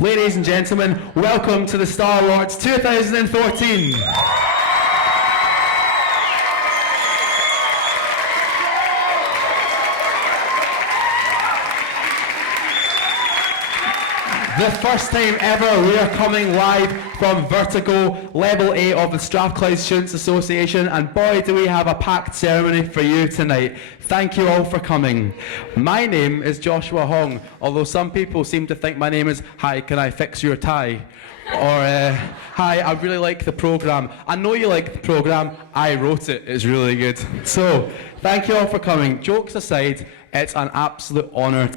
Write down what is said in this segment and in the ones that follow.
Ladies and gentlemen, welcome to the Star Awards 2014. The first time ever we are coming live from Vertigo, Level 8 of the Strathclyde Students Association, and boy do we have a packed ceremony for you tonight. Thank you all for coming. My name is Joshua Hong, although some people seem to think my name is "Hi, can I fix your tie?" Or "Hi, I really like the programme." I know you like the programme, I wrote it, it's really good. So, thank you all for coming. Jokes aside, it's an absolute honour.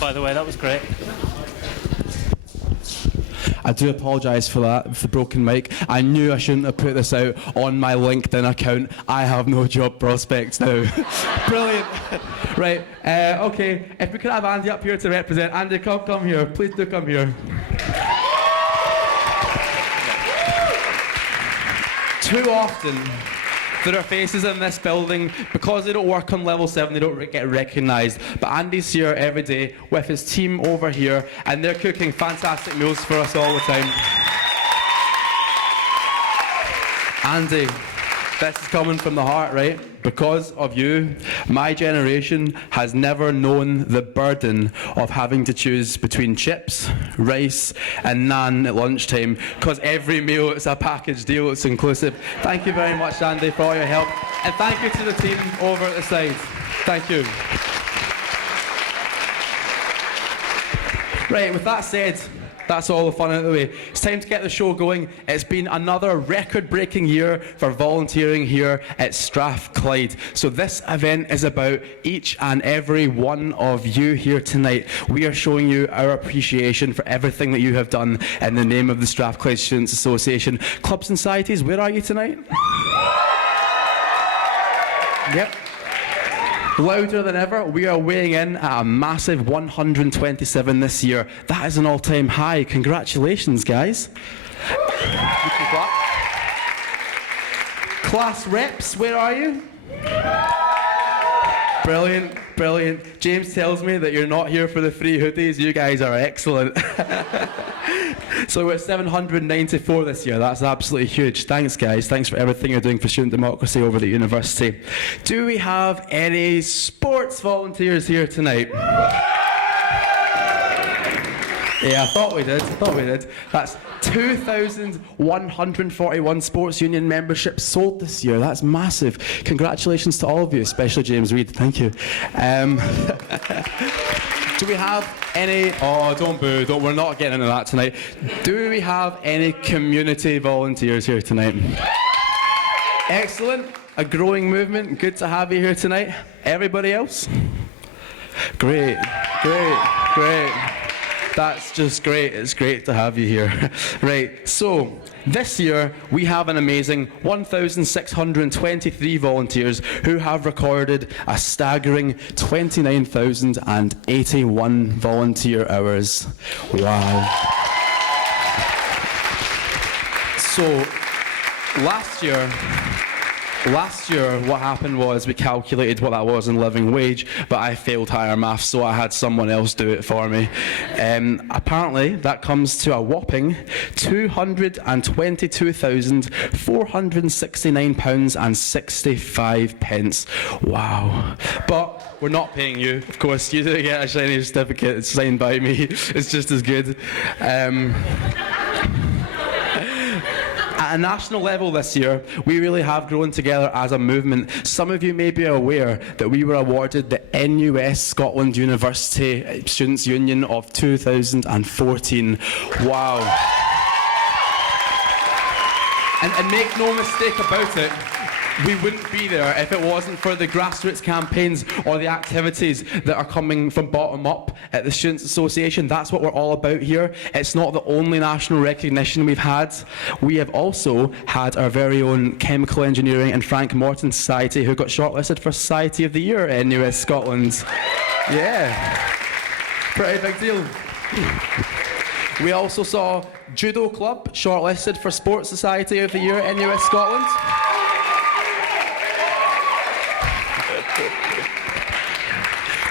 By the way, that was great. I do apologise for that, with the broken mic. I knew I shouldn't have put this out on my LinkedIn account. I have no job prospects now. Brilliant. Right, okay, if we could have Andy up here to represent. Andy, come here. Please do come here. Too often, there are faces in this building, because they don't work on level 7, they don't get recognised. But Andy's here every day with his team over here, and they're cooking fantastic meals for us all the time. Andy, this is coming from the heart, right? Because of you, my generation has never known the burden of having to choose between chips, rice and naan at lunchtime, because every meal is a package deal, it's inclusive. Thank you very much, Andy, for all your help, and thank you to the team over at the side. Thank you. Right, with that said, that's all the fun out of the way. It's time to get the show going. It's been another record-breaking year for volunteering here at Strathclyde. So this event is about each and every one of you here tonight. We are showing you our appreciation for everything that you have done in the name of the Strathclyde Students Association. Clubs and societies, where are you tonight? Yep. Louder than ever, we are weighing in at a massive 127 this year. That is an all-time high. Congratulations, guys. Class reps, where are you? Brilliant, brilliant. James tells me that you're not here for the free hoodies. You guys are excellent. So we're at 794 this year. That's absolutely huge. Thanks, guys. Thanks for everything you're doing for student democracy over the university. Do we have any sports volunteers here tonight? Yeah, I thought we did. That's 2,141 sports union memberships sold this year. That's massive. Congratulations to all of you, especially James Reid. Thank you. Do we have any... Oh, don't boo. We're not getting into that tonight. Do we have any community volunteers here tonight? Excellent. A growing movement. Good to have you here tonight. Everybody else? Great. That's just great. It's great to have you here. Right, so this year we have an amazing 1,623 volunteers who have recorded a staggering 29,081 volunteer hours. Wow. So last year, what happened was we calculated what that was in living wage, but I failed higher maths, so I had someone else do it for me. Apparently, that comes to a whopping £222,469.65. Wow. But we're not paying you, of course. You didn't get a shiny certificate. It's signed by me. It's just as good. At a national level this year, we really have grown together as a movement. Some of you may be aware that we were awarded the NUS Scotland University Students' Union of 2014. Wow. And make no mistake about it, We wouldn't be there if it wasn't for the grassroots campaigns or the activities that are coming from bottom up at the Students' Association. That's what we're all about here. It's not the only national recognition we've had. We have also had our very own Chemical Engineering and Frank Morton Society, who got shortlisted for Society of the Year at NUS Scotland. Yeah, pretty big deal. We also saw Judo Club shortlisted for Sports Society of the Year at NUS Scotland.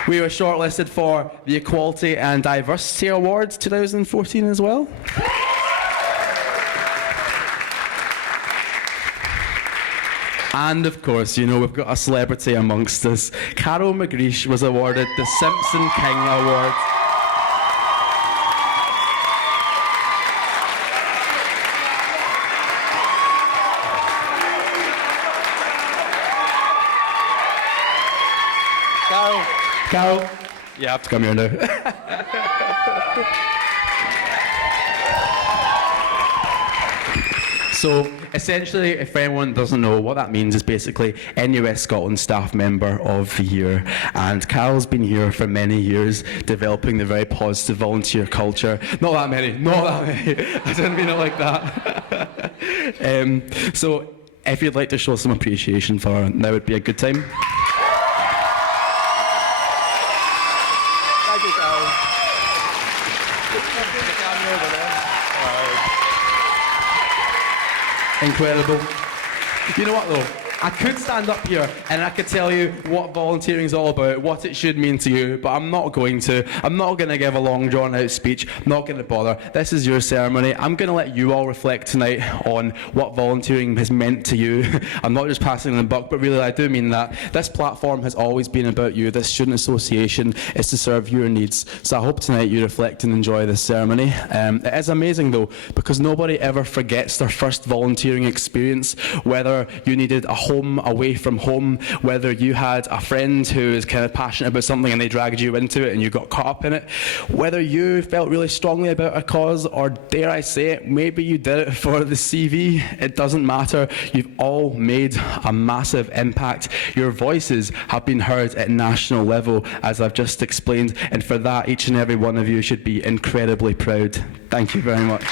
We were shortlisted for the Equality and Diversity Awards 2014 as well. And of course, you know, we've got a celebrity amongst us. Carol McGreesh was awarded the Simpson King Award. Carol, you have to come here now. So essentially, if anyone doesn't know, what that means is basically NUS Scotland Staff Member of the Year. And Carol's been here for many years, developing the very positive volunteer culture. Not that many. I didn't mean it like that. So if you'd like to show some appreciation for her, now would be a good time. Incredible. You know what though? I could stand up here and I could tell you what volunteering is all about, what it should mean to you, but I'm not going to. I'm not going to give a long drawn out speech. I'm not going to bother. This is your ceremony. I'm going to let you all reflect tonight on what volunteering has meant to you. I'm not just passing the buck, but really I do mean that. This platform has always been about you. This student association is to serve your needs. So I hope tonight you reflect and enjoy this ceremony. It is amazing though, because nobody ever forgets their first volunteering experience, whether you needed a home away from home, whether you had a friend who is kind of passionate about something and they dragged you into it and you got caught up in it, whether you felt really strongly about a cause, or dare I say it, maybe you did it for the CV. It doesn't matter. You've all made a massive impact. Your voices have been heard at national level, as I've just explained, and for that each and every one of you should be incredibly proud. Thank you very much.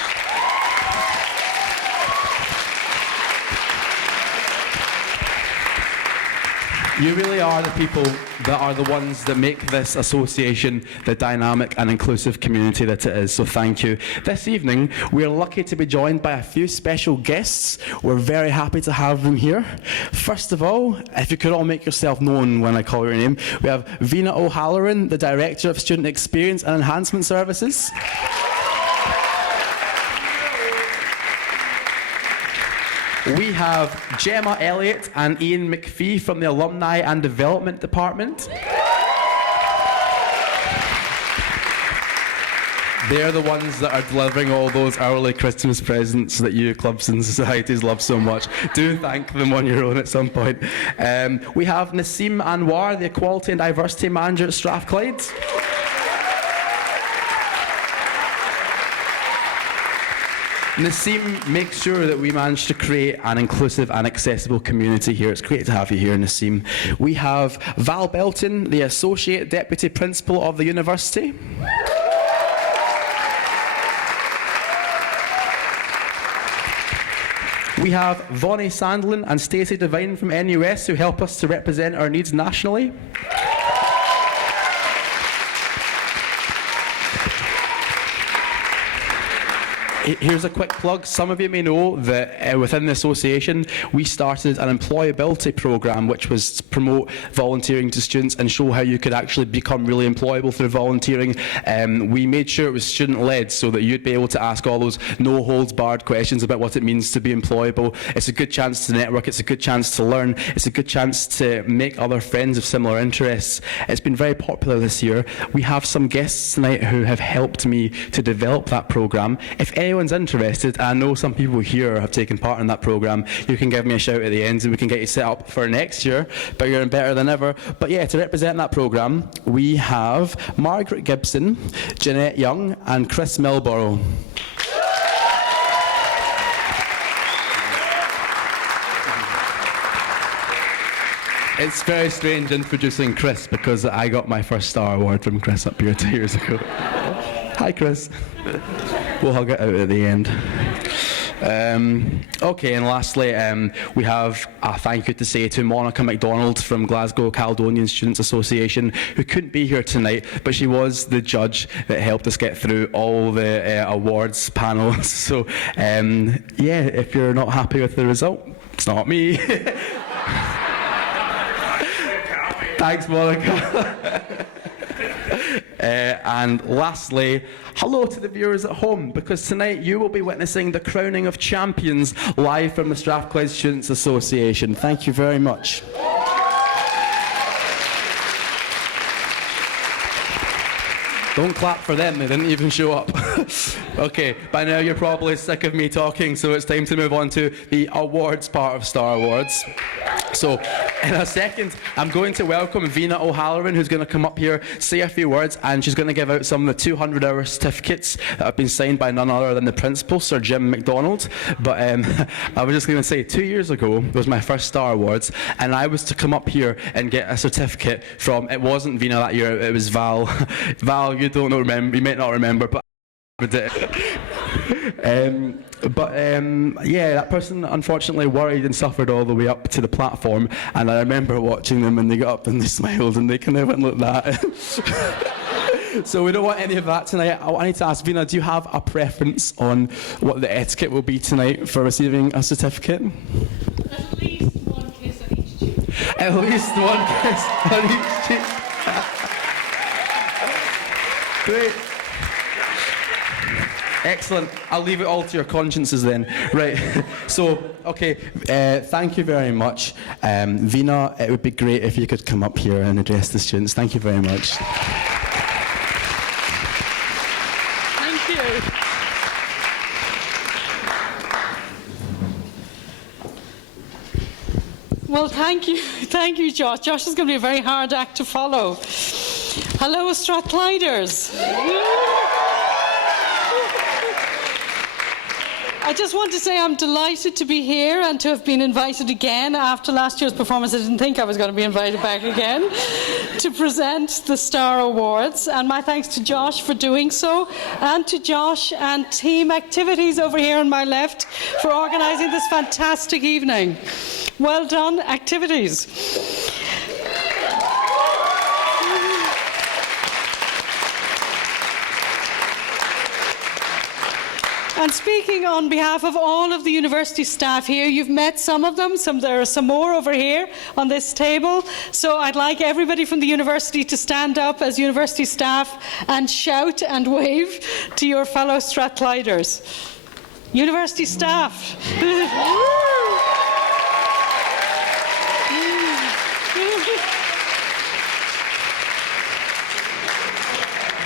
You really are the people that are the ones that make this association the dynamic and inclusive community that it is, so thank you. This evening, we're lucky to be joined by a few special guests. We're very happy to have them here. First of all, if you could all make yourself known when I call your name, we have Vina O'Halloran, the Director of Student Experience and Enhancement Services. We have Gemma Elliott and Ian McPhee from the Alumni and Development Department. They're the ones that are delivering all those early Christmas presents that you clubs and societies love so much. Do thank them on your own at some point. We have Naseem Anwar, the Equality and Diversity Manager at Strathclyde. Naseem makes sure that we manage to create an inclusive and accessible community here. It's great to have you here, Naseem. We have Val Belton, the Associate Deputy Principal of the University. We have Vonnie Sandlin and Stacey Devine from NUS, who help us to represent our needs nationally. Here's a quick plug. Some of you may know that within the association we started an employability programme which was to promote volunteering to students and show how you could actually become really employable through volunteering. We made sure it was student-led so that you'd be able to ask all those no-holds-barred questions about what it means to be employable. It's a good chance to network, it's a good chance to learn, it's a good chance to make other friends of similar interests. It's been very popular this year. We have some guests tonight who have helped me to develop that programme. If anyone's interested, I know some people here have taken part in that programme, you can give me a shout at the end and we can get you set up for next year, bigger and better than ever. But yeah, to represent that programme, we have Margaret Gibson, Jeanette Young and Chris Milborough. It's very strange introducing Chris because I got my first Star Award from Chris up here 2 years ago. Hi, Chris. We'll hug it out at the end. Okay, and lastly, we have a thank you to say to Monica MacDonald from Glasgow Caledonian Students Association, who couldn't be here tonight, but she was the judge that helped us get through all the awards panels. So, yeah, if you're not happy with the result, it's not me. Thanks, Monica. And lastly, hello to the viewers at home, because tonight you will be witnessing the crowning of champions live from the Strathclyde Students Association. Thank you very much. Don't clap for them, they didn't even show up. Okay, by now you're probably sick of me talking, so it's time to move on to the awards part of Star Awards. So, in a second, I'm going to welcome Vina O'Halloran, who's going to come up here, say a few words, and she's going to give out some of the 200-hour certificates that have been signed by none other than the principal, Sir Jim MacDonald. But I was just going to say, 2 years ago was my first Star Awards, and I was to come up here and get a certificate from, it wasn't Vina that year, it was Val. Val, you don't know, remember, you might not remember, but yeah, that person unfortunately worried and suffered all the way up to the platform, and I remember watching them and they got up and they smiled and they kind of went like that. So we don't want any of that tonight. I need to ask Vina, do you have a preference on what the etiquette will be tonight for receiving a certificate? At least one kiss on each cheek. At least one kiss on each cheek. Great. Excellent. I'll leave it all to your consciences then. Right. So, okay. Thank you very much. Vina, it would be great if you could come up here and address the students. Thank you very much. Thank you. Well, thank you, Josh. Josh is going to be a very hard act to follow. Hello, Strathclyders. I just want to say I'm delighted to be here and to have been invited again after last year's performance. I didn't think I was going to be invited back again to present the Star Awards. And my thanks to Josh for doing so, and to Josh and Team Activities over here on my left for organising this fantastic evening. Well done, Activities. And speaking on behalf of all of the university staff here, you've met some of them, there are some more over here on this table. So I'd like everybody from the university to stand up as university staff and shout and wave to your fellow Strathclyders. University staff.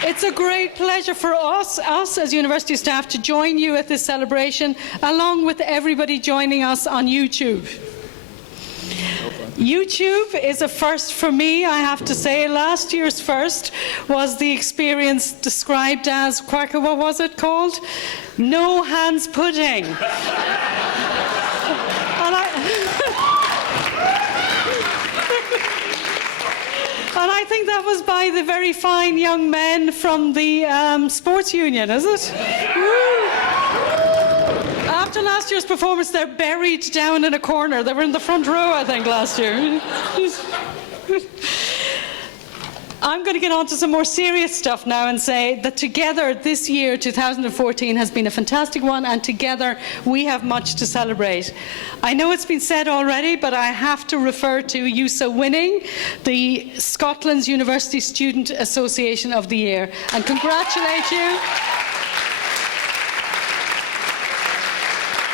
It's a great pleasure for us as university staff to join you at this celebration, along with everybody joining us on YouTube. YouTube is a first for me, I have to say. Last year's first was the experience described as, what was it called? No hands pudding. And I think that was by the very fine young men from the sports union, is it? After last year's performance, they're buried down in a corner. They were in the front row, I think, last year. I'm going to get on to some more serious stuff now and say that together this year, 2014, has been a fantastic one, and together we have much to celebrate. I know it's been said already, but I have to refer to USA winning the Scotland's University Student Association of the Year and congratulate you.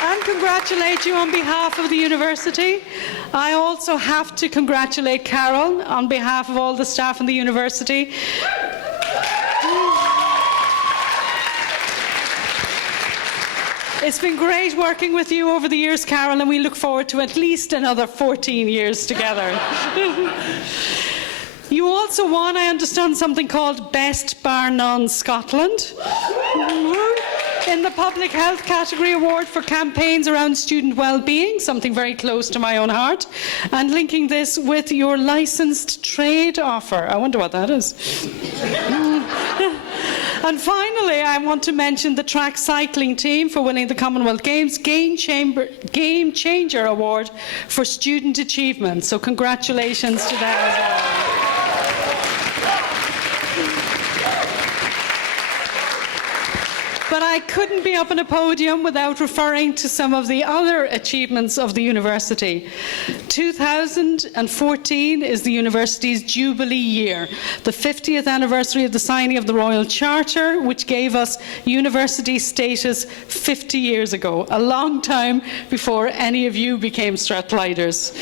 And congratulate you on behalf of the university. I also have to congratulate Carol on behalf of all the staff in the university. It's been great working with you over the years, Carol, and we look forward to at least another 14 years together. You also won, I understand, something called Best Bar None Scotland. In the Public Health category award for campaigns around student well-being, something very close to my own heart, and linking this with your licensed trade offer. I wonder what that is. And finally, I want to mention the track cycling team for winning the Commonwealth Games Game Changer Award for student achievement. So congratulations to them as well. But I couldn't be up on a podium without referring to some of the other achievements of the university. 2014 is the university's Jubilee year, the 50th anniversary of the signing of the Royal Charter, which gave us university status 50 years ago, a long time before any of you became Strathliders.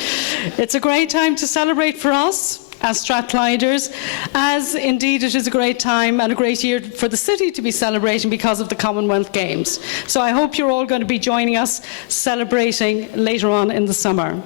It's a great time to celebrate for us as Strathliders, as indeed it is a great time and a great year for the city to be celebrating because of the Commonwealth Games. So I hope you're all going to be joining us celebrating later on in the summer.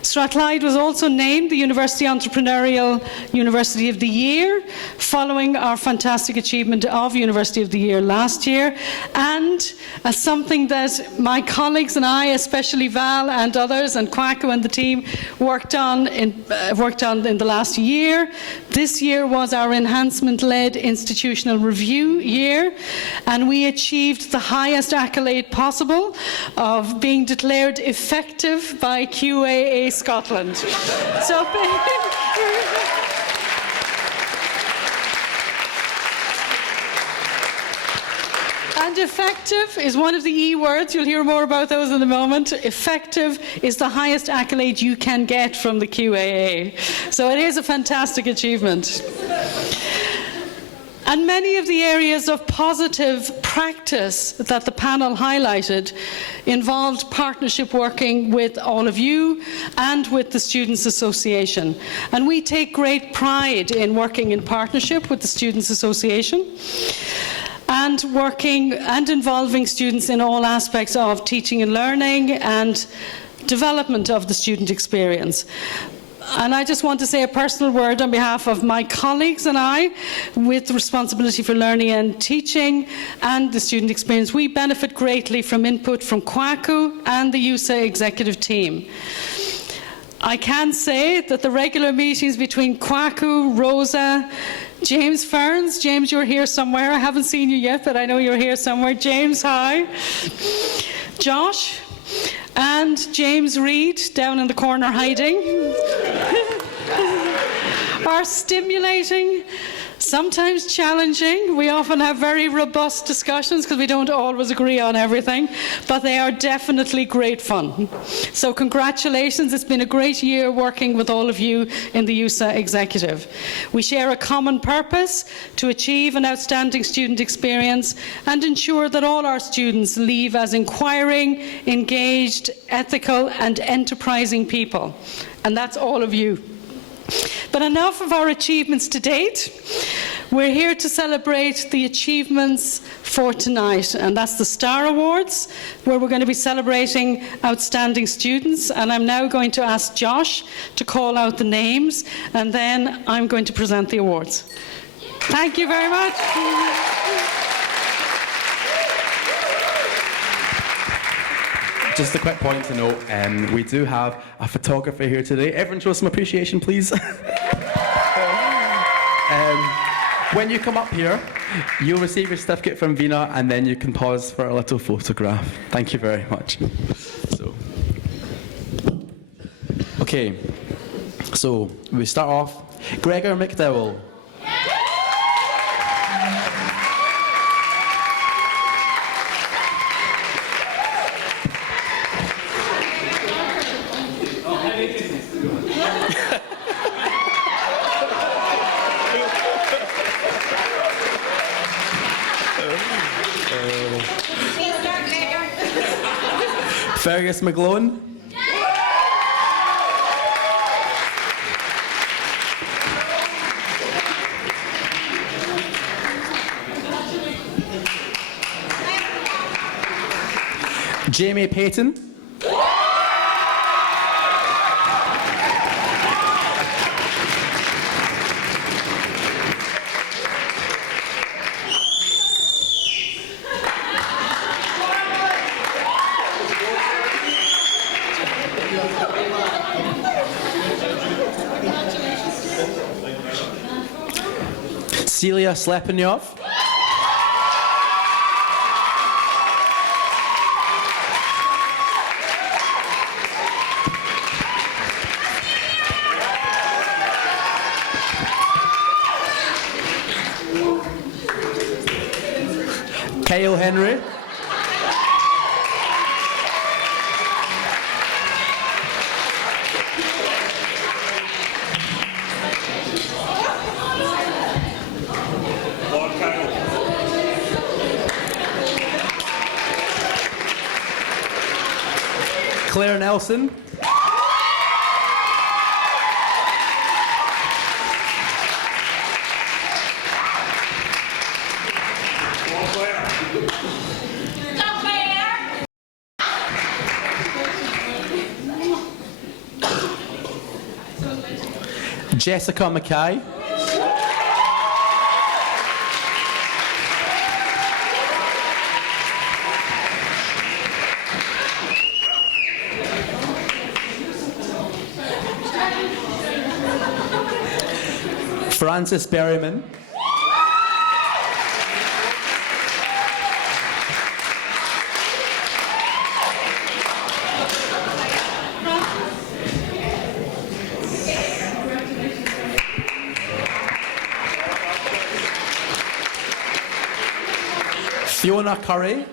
Strathclyde was also named the University Entrepreneurial University of the Year, following our fantastic achievement of University of the Year last year, and something that my colleagues and I, especially Val and others, and Kwaku and the team, worked on in the last year. This year was our enhancement-led institutional review year, and we achieved the highest accolade possible of being declared effective by QAA Scotland. So, and effective is one of the E words. You'll hear more about those in a moment. Effective is the highest accolade you can get from the QAA. So it is a fantastic achievement. And many of the areas of positive practice that the panel highlighted involved partnership working with all of you and with the Students' Association. And we take great pride in working in partnership with the Students' Association and working and involving students in all aspects of teaching and learning and development of the student experience. And I just want to say a personal word on behalf of my colleagues and I, with responsibility for learning and teaching and the student experience. We benefit greatly from input from Kwaku and the USA executive team. I can say that the regular meetings between Kwaku, Rosa, James Ferns, James, you're here somewhere. I haven't seen you yet, but I know you're here somewhere. James, hi. Josh, and James Reid, down in the corner hiding, are stimulating, sometimes challenging. We often have very robust discussions because we don't always agree on everything, but they are definitely great fun. So congratulations, it's been a great year working with all of you in the USA Executive. We share a common purpose to achieve an outstanding student experience and ensure that all our students leave as inquiring, engaged, ethical and enterprising people. And that's all of you. But enough of our achievements to date. We're here to celebrate the achievements for tonight, and that's the Star Awards, where we're going to be celebrating outstanding students. And I'm now going to ask Josh to call out the names, and then I'm going to present the awards. Thank you very much. Just a quick point to note, we do have a photographer here today. Everyone show some appreciation, please. When you come up here, you'll receive your certificate from Vina, and then you can pause for a little photograph. Thank you very much. Okay, so we start off. Gregor McDowell. Fergus McGlone. Jamie Payton. Celia Slepenjov. Kyle Henry. Claire Nelson. Jessica Mackay. Francis Berryman. Fiona Curry.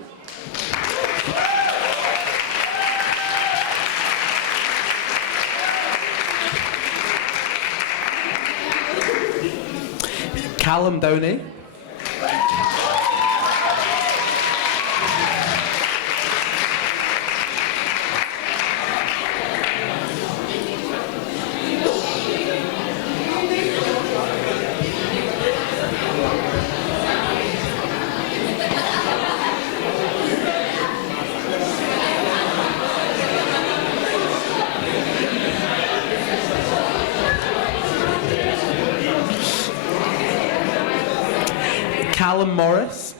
Callum Downey. Callum Morris.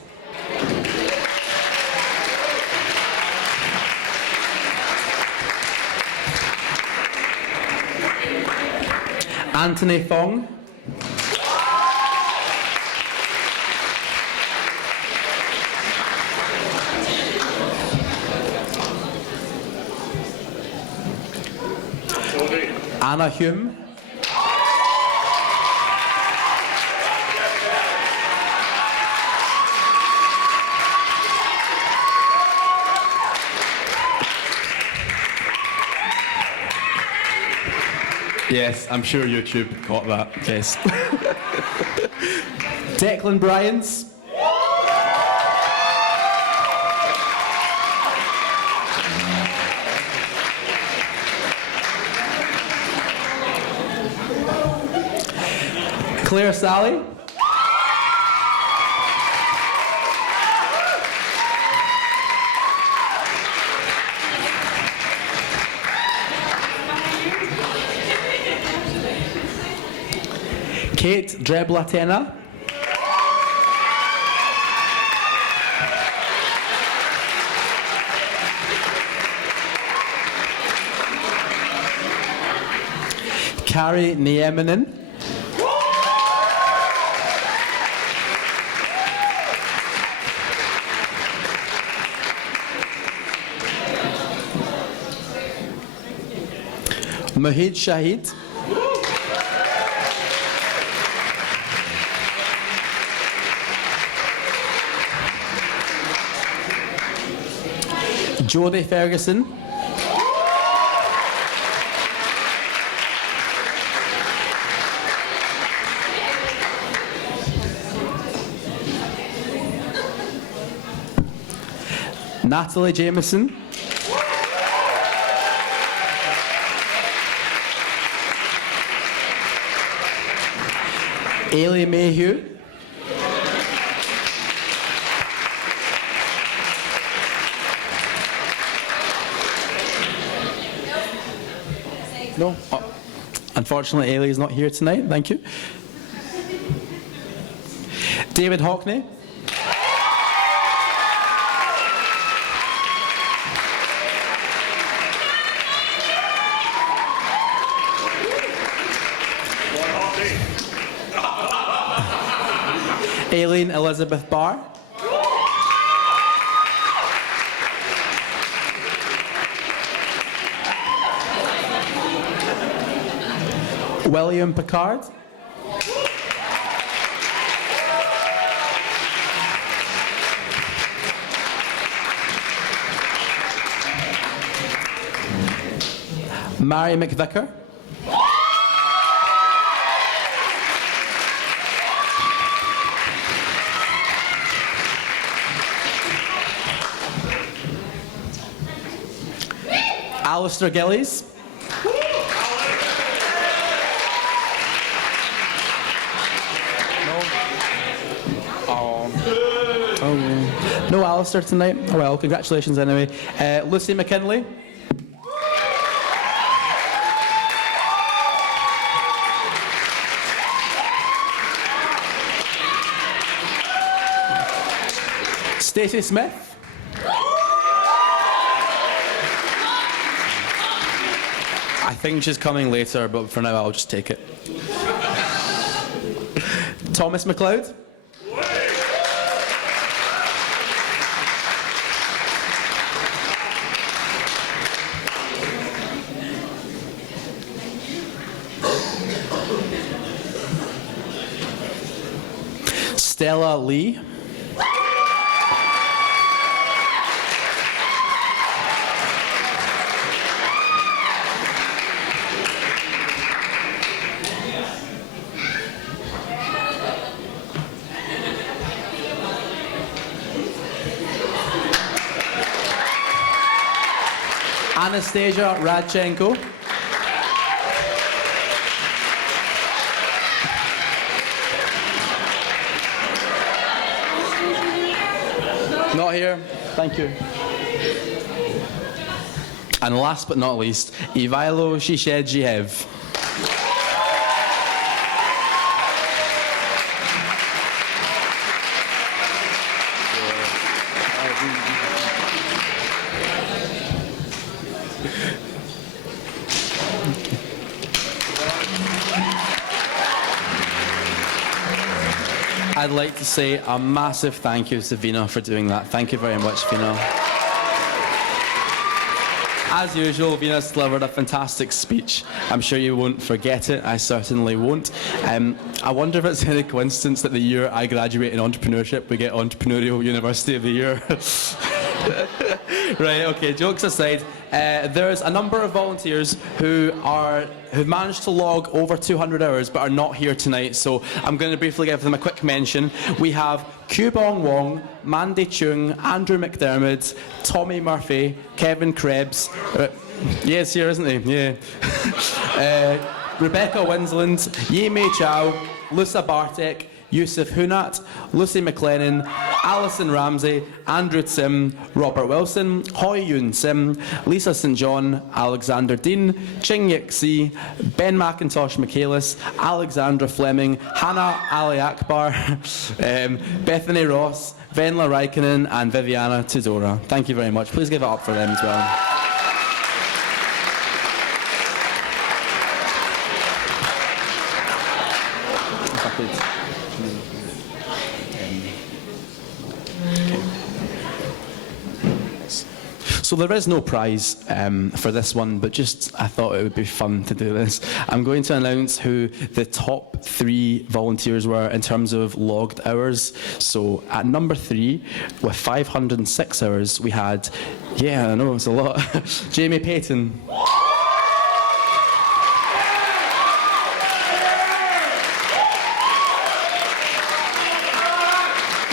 Anthony Fong. Anna Hume. Yes, I'm sure YouTube caught that. Yes. Declan Bryans. Claire Sally. Kate Dreblatena. Carrie Nieminen. Mahid Shahid. Jodie Ferguson. Natalie Jameson. Ailey Mayhew. No? Oh, unfortunately, Ailey is not here tonight. Thank you. David Hockney. Aileen Elizabeth Barr. William Picard. Mary McVicker. Alistair Gillies. No Alistair tonight. Oh well, congratulations anyway. Lucy McKinley. Stacey Smith. I think she's coming later, but for now I'll just take it. Thomas McLeod. Stella Lee. Anastasia Radchenko. Not here. Thank you. And last but not least, Ivailo Shishedzhiev. I'd like to say a massive thank you to Vina for doing that. Thank you very much, Vina. As usual, Vina's delivered a fantastic speech. I'm sure you won't forget it. I certainly won't. I wonder if it's any coincidence that the year I graduate in entrepreneurship, we get Entrepreneurial University of the Year. Right, okay, jokes aside, there's a number of volunteers who've managed to log over 200 hours but are not here tonight, so I'm going to briefly give them a quick mention. We have Kubong Wong, Mandy Chung, Andrew McDermott, Tommy Murphy, Kevin Krebs. Yes, here, isn't he? Yeah. Rebecca Winsland, Yi Mei Chow, Lusa Bartek, Yusuf Hunat, Lucy McLennan, Alison Ramsey, Andrew Sim, Robert Wilson, Hoi Yoon Sim, Lisa St John, Alexander Dean, Ching Yik Si, Ben McIntosh Michaelis, Alexandra Fleming, Hannah Ali Akbar, Bethany Ross, Venla Raikkonen, and Viviana Tudora. Thank you very much. Please give it up for them as well. So there is no prize for this one, but just I thought it would be fun to do this. I'm going to announce who the top 3 volunteers were in terms of logged hours. So at number 3, with 506 hours, we had, yeah, I know it's a lot, Jamie Payton.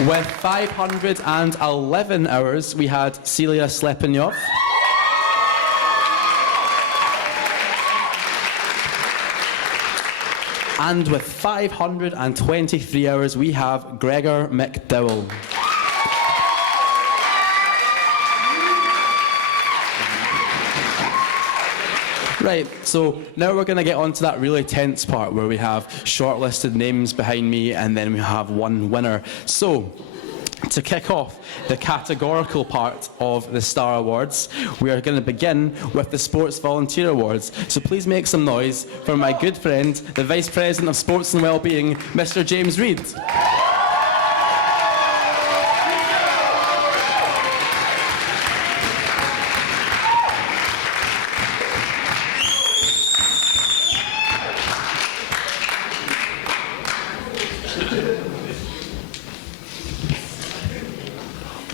With 511 hours, we had Celia Slepenyov. And with 523 hours, we have Gregor McDowell. Right, so now we're going to get on to that really tense part where we have shortlisted names behind me and then we have one winner. So, To kick off the categorical part of the Star Awards, we are going to begin with the Sports Volunteer Awards. So please make some noise for my good friend, the Vice President of Sports and Wellbeing, Mr. James Reid.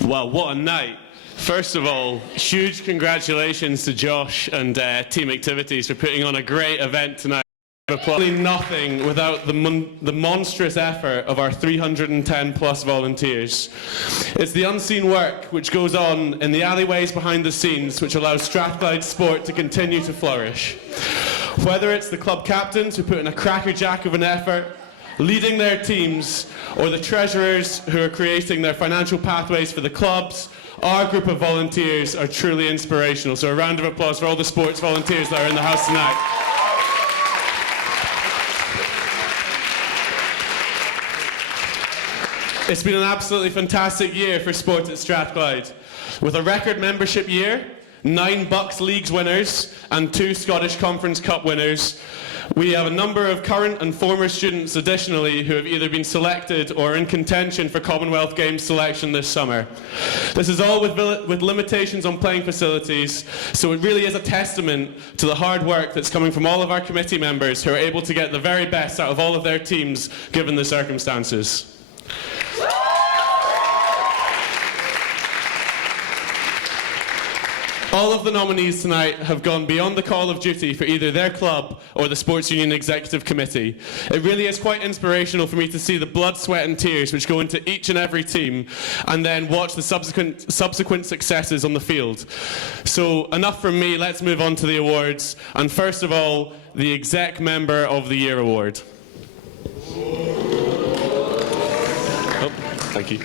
Well, what a night. First of all, huge congratulations to Josh and Team Activities for putting on a great event tonight. Probably nothing without the monstrous effort of our 310 plus volunteers. It's the unseen work which goes on in the alleyways behind the scenes which allows Strathclyde sport to continue to flourish. Whether it's the club captains who put in a crackerjack of an effort, leading their teams, or the treasurers who are creating their financial pathways for the clubs, our group of volunteers are truly inspirational. So a round of applause for all the sports volunteers that are in the house tonight. It's been an absolutely fantastic year for sports at Strathclyde. With a record membership year, 9 Bucks Leagues winners and 2 Scottish Conference Cup winners, we have a number of current and former students additionally who have either been selected or are in contention for Commonwealth Games selection this summer. This is all with limitations on playing facilities, so it really is a testament to the hard work that's coming from all of our committee members who are able to get the very best out of all of their teams given the circumstances. All of the nominees tonight have gone beyond the call of duty for either their club or the Sports Union Executive Committee. It really is quite inspirational for me to see the blood, sweat and tears which go into each and every team and then watch the subsequent successes on the field. So enough from me, let's move on to the awards. And first of all, the Exec Member of the Year Award. Oh, thank you.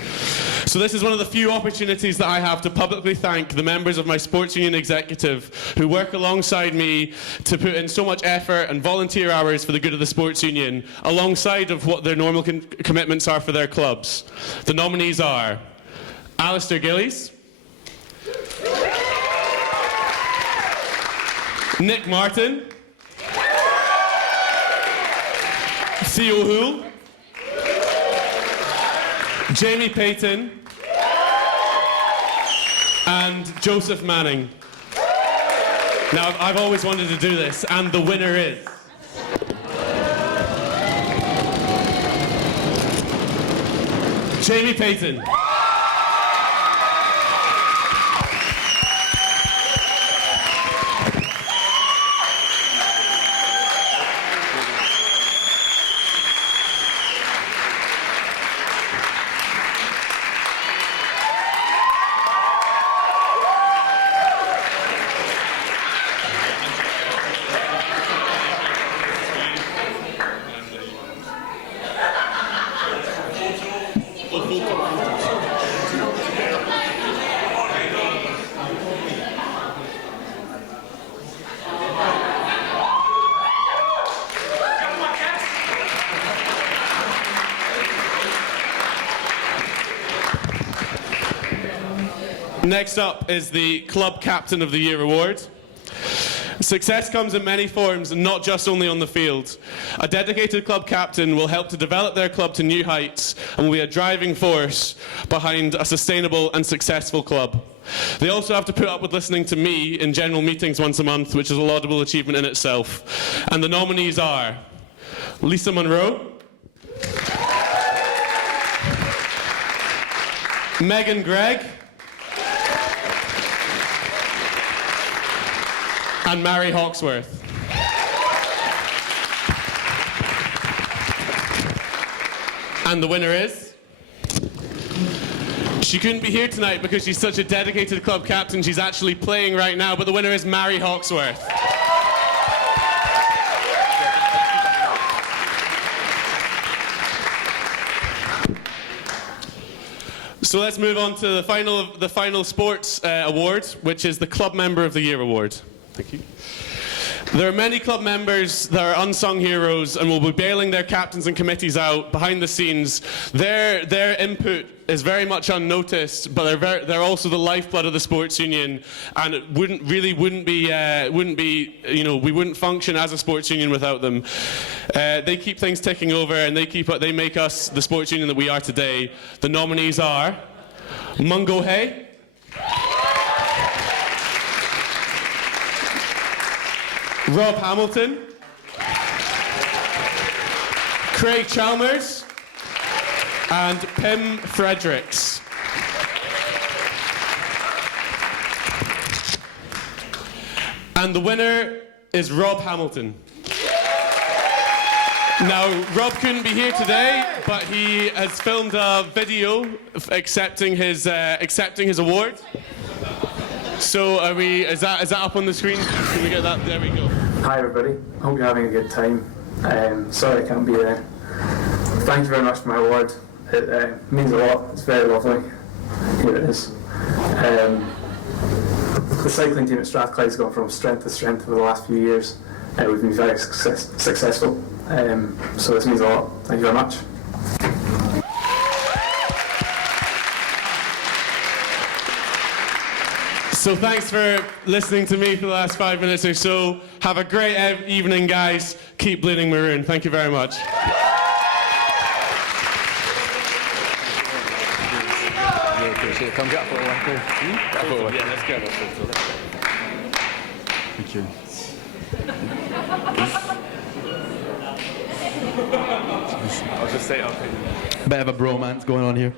So this is one of the few opportunities that I have to publicly thank the members of my Sports Union Executive who work alongside me to put in so much effort and volunteer hours for the good of the Sports Union, alongside of what their normal commitments are for their clubs. The nominees are Alistair Gillies, Nick Martin, Theo Houle, Jamie Payton, and Joseph Manning. Now, I've always wanted to do this, and the winner is... Jamie Payton. Next up is the Club Captain of the Year Award. Success comes in many forms and not just only on the field. A dedicated club captain will help to develop their club to new heights and will be a driving force behind a sustainable and successful club. They also have to put up with listening to me in general meetings once a month, which is a laudable achievement in itself. And the nominees are Lisa Monroe, Megan Gregg, and Mary Hawksworth. And the winner is... She couldn't be here tonight because she's such a dedicated club captain. She's actually playing right now, but the winner is Mary Hawksworth. So let's move on to the final sports award, which is the Club Member of the Year award. Thank you. There are many club members that are unsung heroes and will be bailing their captains and committees out behind the scenes. Their input is very much unnoticed, but they're also the lifeblood of the sports union, and it wouldn't be we wouldn't function as a sports union without them. They keep things ticking over, and they make us the sports union that we are today. The nominees are Mungo Hay, Rob Hamilton, Craig Chalmers, and Pim Fredericks. And the winner is Rob Hamilton. Now, Rob couldn't be here today, but he has filmed a video accepting his award. So is that up on the screen? Can we get that? There we go. Hi everybody, hope you're having a good time. Sorry I can't be there. Thank you very much for my award. It means a lot, it's very lovely. Here it is. The cycling team at Strathclyde has gone from strength to strength over the last few years. We've been very successful, so this means a lot. Thank you very much. So thanks for listening to me for the last 5 minutes or so. Have a great evening, guys. Keep bleeding maroon. Thank you very much. Come get a photo. Yeah, let's get a photo. Thank you. I'll just say Bit of a bromance going on here.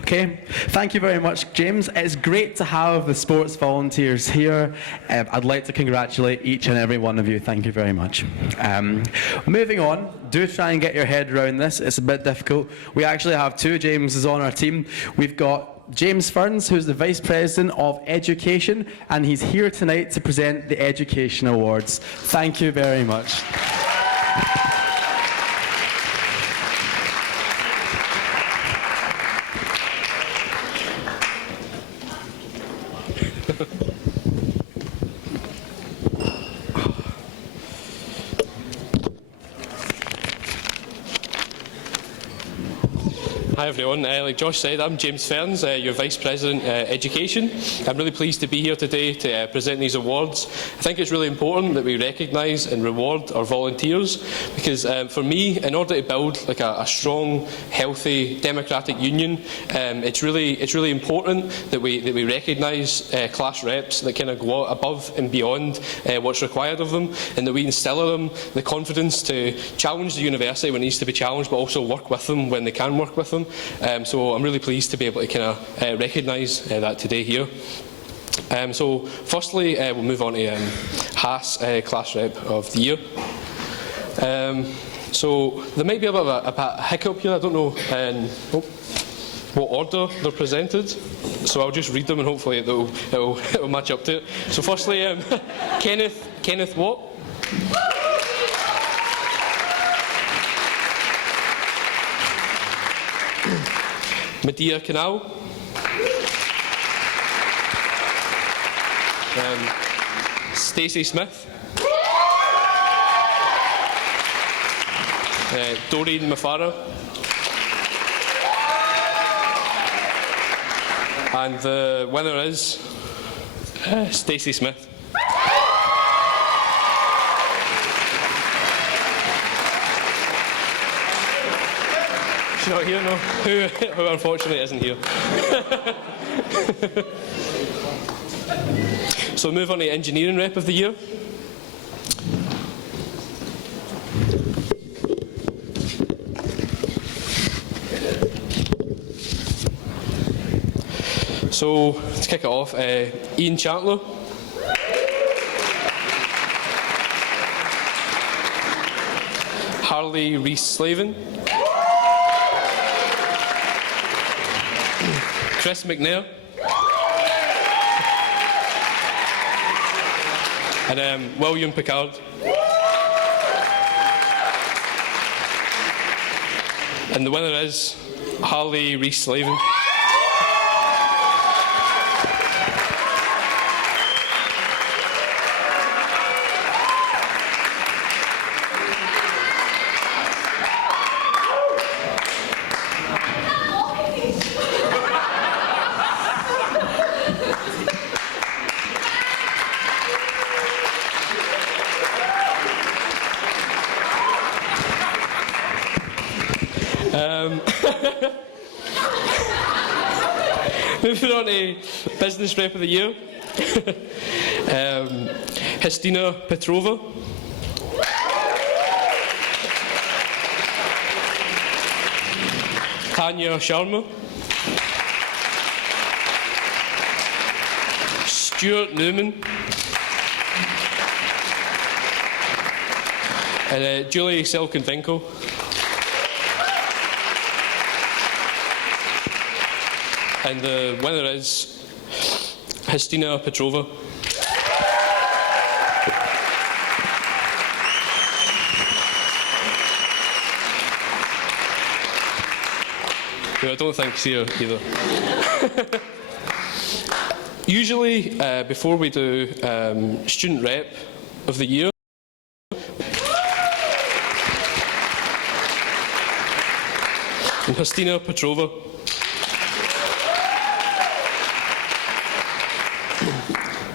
Okay, thank you very much, James. It's great to have the sports volunteers here. I'd like to congratulate each and every one of you. Thank you very much. Moving on, do try and get your head around this. It's a bit difficult. We actually have two Jameses on our team. We've got James Ferns, who's the Vice President of Education, and he's here tonight to present the Education Awards. Thank you very much. Hi everyone, like Josh said, I'm James Ferns, your Vice President Education. I'm really pleased to be here today to present these awards. I think it's really important that we recognise and reward our volunteers, because for me, in order to build like a strong, healthy, democratic union, it's really important that we recognise class reps that kind of go above and beyond what's required of them, and that we instill in them the confidence to challenge the university when it needs to be challenged, but also work with them when they can work with them. So I'm really pleased to be able to kind of recognise that today here. So firstly, we'll move on to Haas Class Rep of the Year. So there might be a bit of a hiccup here. I don't know what order they're presented, so I'll just read them and hopefully it'll match up to it. So firstly, Kenneth Watt. Medea Canal. Stacey Smith. Doreen Mafara. And the winner is Stacey Smith. She's not here, no? Who unfortunately isn't here. So move on to Engineering Rep of the Year. So to kick it off, Ian Chandler. Harley Rees-Slavin. Chris McNair. And William Picard. And the winner is Harley Rees-Slavin. Moving on to Business Rep of the Year. Hestina Petrova. Tanya Sharma. Stuart Newman. And Julie Selkenvinkel. And the winner is Hestina Petrova. Who I don't think's here either. Usually, before we do Student Rep of the Year, and Hestina Petrova.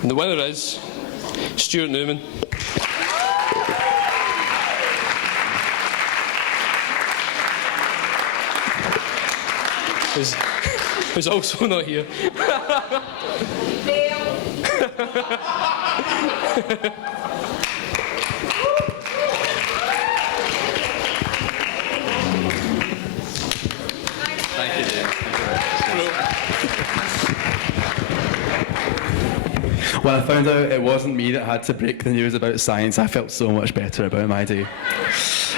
And the winner is Stuart Newman. Who's also not here. Thank you, James. When I found out it wasn't me that had to break the news about science, I felt so much better about my day.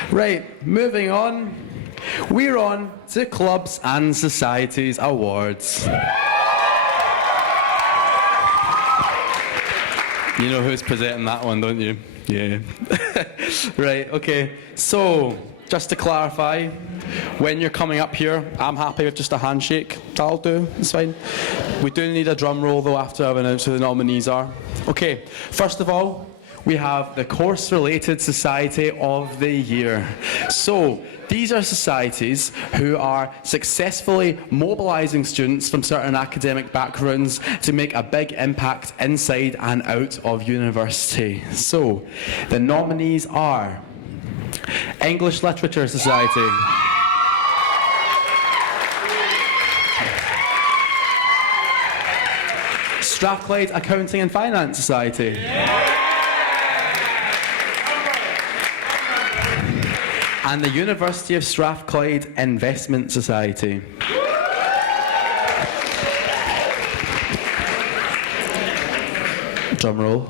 Right, moving on. We're on to Clubs and Societies Awards. You know who's presenting that one, don't you? Yeah. Right, okay. So, just to clarify, when you're coming up here, I'm happy with just a handshake. That'll do, it's fine. We do need a drum roll though after I've announced who the nominees are. Okay, first of all, we have the Course-Related Society of the Year. So, these are societies who are successfully mobilising students from certain academic backgrounds to make a big impact inside and out of university. So, the nominees are English Literature Society, Strathclyde Accounting and Finance Society, and the University of Strathclyde Investment Society. Drum roll.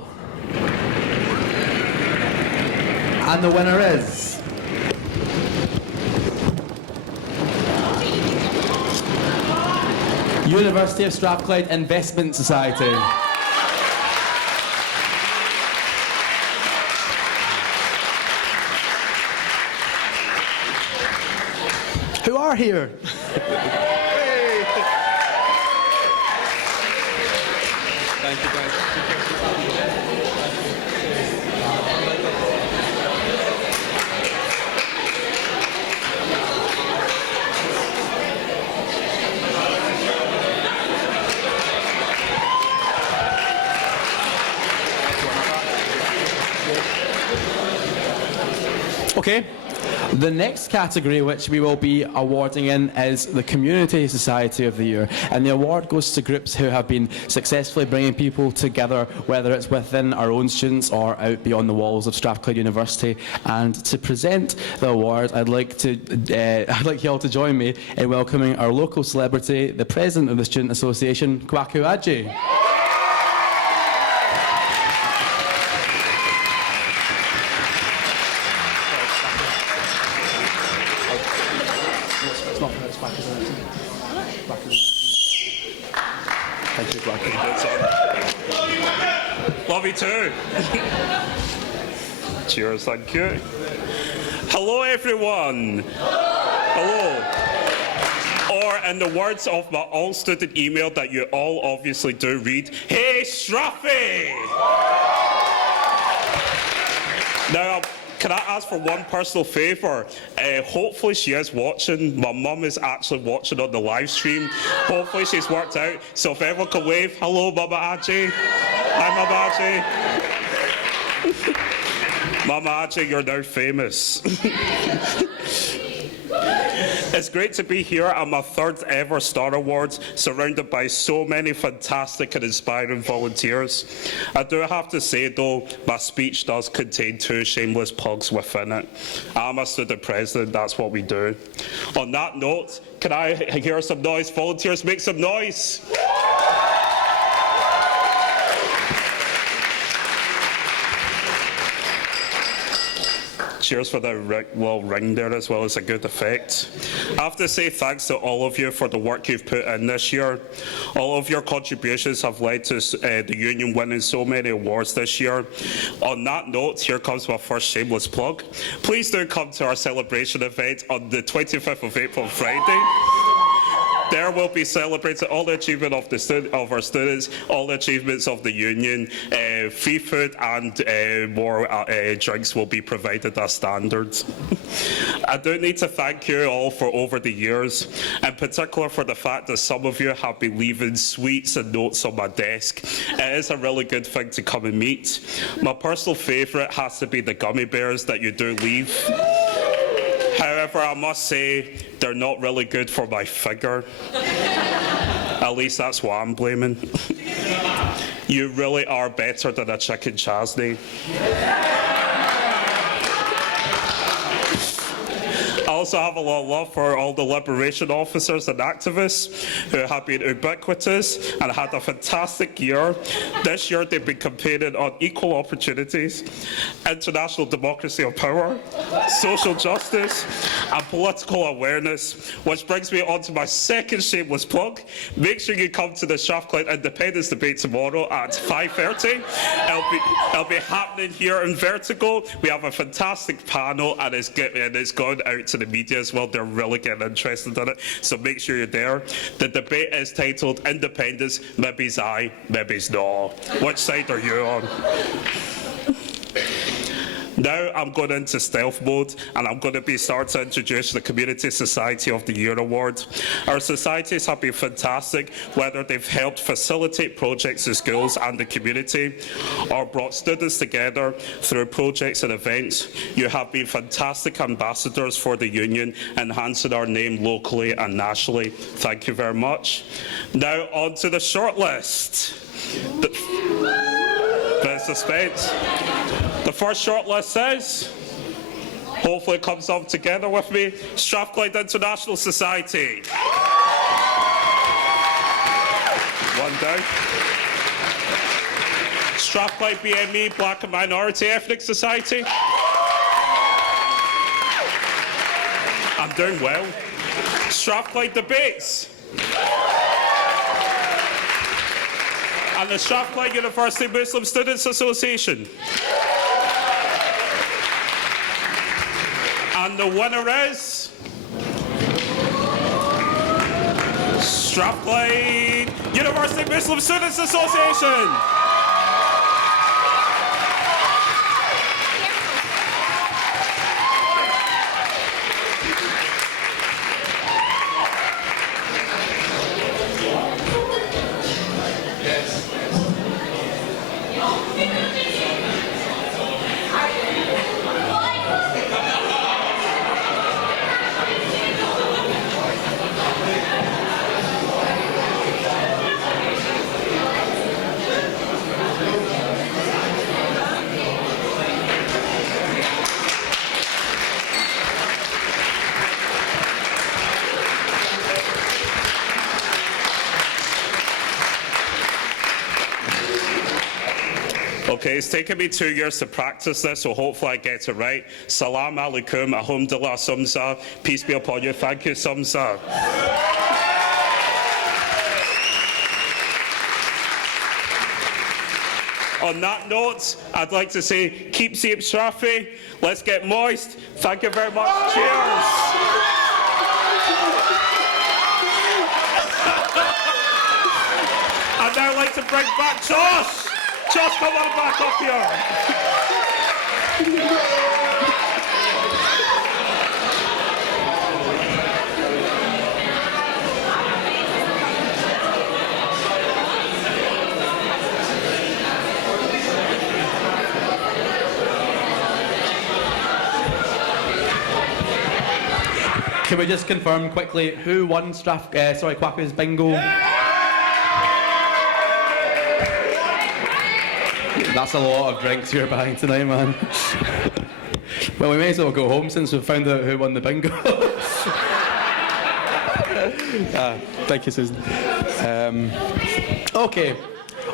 And the winner is University of Strathclyde Investment Society. Who are here? Thank you, guys. Okay. The next category which we will be awarding in is the Community Society of the Year, and the award goes to groups who have been successfully bringing people together, whether it's within our own students or out beyond the walls of Strathclyde University. And to present the award, I'd like you all to join me in welcoming our local celebrity, the President of the Student Association, Kwaku Adji. Thank you, Kwaku. Love you too. Cheers, thank you. Hello, everyone. Hello. Or, in the words of my all-student email that you all obviously do read, hey, Straffy! Now, can I ask for one personal favour? Hopefully she is watching. My mum is actually watching on the live stream. Hopefully she's worked out. So if everyone can wave, hello, Mama Adji. Hi, Mama Adji. Mama Adji, you're now famous. It's great to be here at my 3rd ever Star Awards, surrounded by so many fantastic and inspiring volunteers. I do have to say though, my speech does contain 2 shameless plugs within it. I'm a student president, that's what we do. On that note, can I hear some noise? Volunteers, make some noise. Cheers for the little ring there as well, as a good effect. I have to say thanks to all of you for the work you've put in this year. All of your contributions have led to the union winning so many awards this year. On that note, here comes my first shameless plug. Please do come to our celebration event on the 25th of April, Friday. There will be celebrating all the achievement of our students, all the achievements of the union. Free food and more drinks will be provided as standard. I do need to thank you all for over the years, in particular for the fact that some of you have been leaving sweets and notes on my desk. It is a really good thing to come and meet. My personal favourite has to be the gummy bears that you do leave. However, I must say, they're not really good for my figure. At least that's what I'm blaming. You really are better than a chicken chasney. I also have a lot of love for all the liberation officers and activists who have been ubiquitous and had a fantastic year. This year they've been campaigning on equal opportunities, international democracy of power, social justice and political awareness, which brings me on to my second shameless plug. Make sure you come to the Strathclyde Independence debate tomorrow at 5:30. It'll be happening here in Vertigo. We have a fantastic panel and it's going out to the media as well. They're really getting interested in it, so make sure you're there. The debate is titled Independence, Maybe's Aye, Maybe's No. Which side are you on? Now I'm going into stealth mode and I'm going to be starting to introduce the Community Society of the Year Award. Our societies have been fantastic, whether they've helped facilitate projects in schools and the community or brought students together through projects and events. You have been fantastic ambassadors for the union, enhancing our name locally and nationally. Thank you very much. Now on to the shortlist. Bit of suspense. The first shortlist says, hopefully it comes up together with me, Strathclyde International Society. One down. Strathclyde BME Black and Minority Ethnic Society. I'm doing well. Strathclyde Debates. And the Strathclyde University Muslim Students Association. And the winner is Strathclyde University Muslim Students Association. Okay, it's taken me 2 years to practice this, so hopefully I get it right. Salam alaikum, alhamdulillah, Sumsa. Peace be upon you. Thank you, Sumsa. On that note, I'd like to say, keep safe, Straffy. Let's get moist. Thank you very much. Cheers. I'd now like to bring back Josh. Josh, come on back up here. Can we just confirm quickly who won Quacker's bingo? That's a lot of drinks you're buying tonight, man. Well, we may as well go home since we've found out who won the bingo. Thank you, Susan. Okay,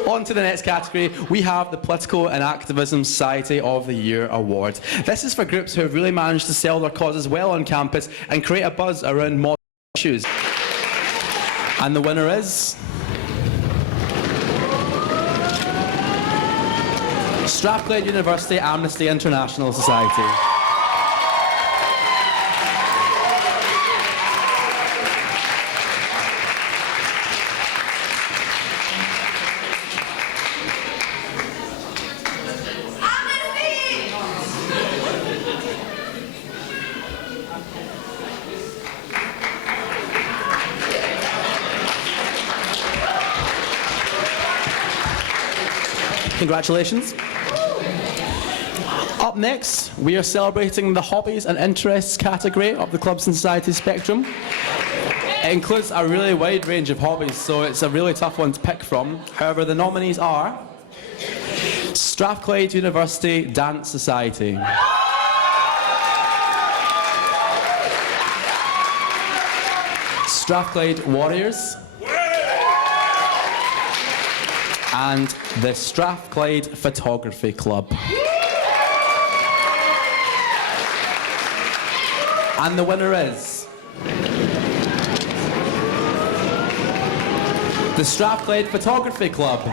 on to the next category. We have the Political and Activism Society of the Year Award. This is for groups who have really managed to sell their causes well on campus and create a buzz around modern issues. And the winner is... Strathclyde University Amnesty International Society. Congratulations. Up next, we are celebrating the hobbies and interests category of the Clubs and Societies spectrum. It includes a really wide range of hobbies, so it's a really tough one to pick from. However, the nominees are Strathclyde University Dance Society, Strathclyde Warriors, and the Strathclyde Photography Club. And the winner is the Strathclyde Photography Club.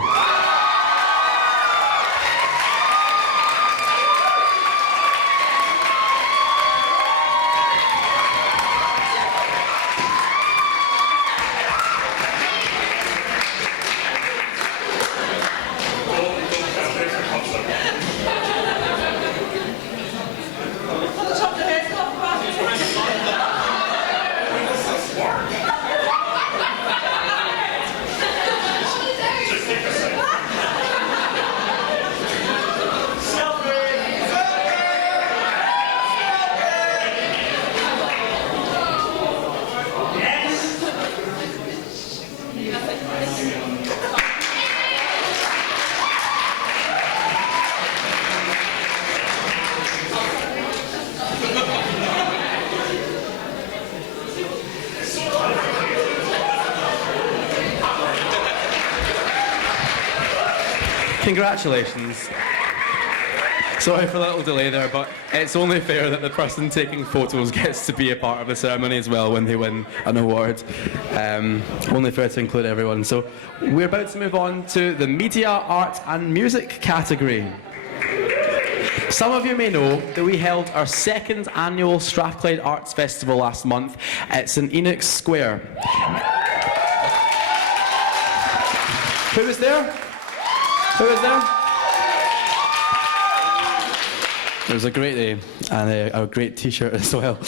Congratulations. Sorry for the little delay there, but it's only fair that the person taking photos gets to be a part of the ceremony as well when they win an award. Only fair to include everyone. So we're about to move on to the Media, Art and Music category. Some of you may know that we held our second annual Strathclyde Arts Festival last month. It's in Enoch Square. Who was there? Who was there? It was a great day and a great t-shirt as well.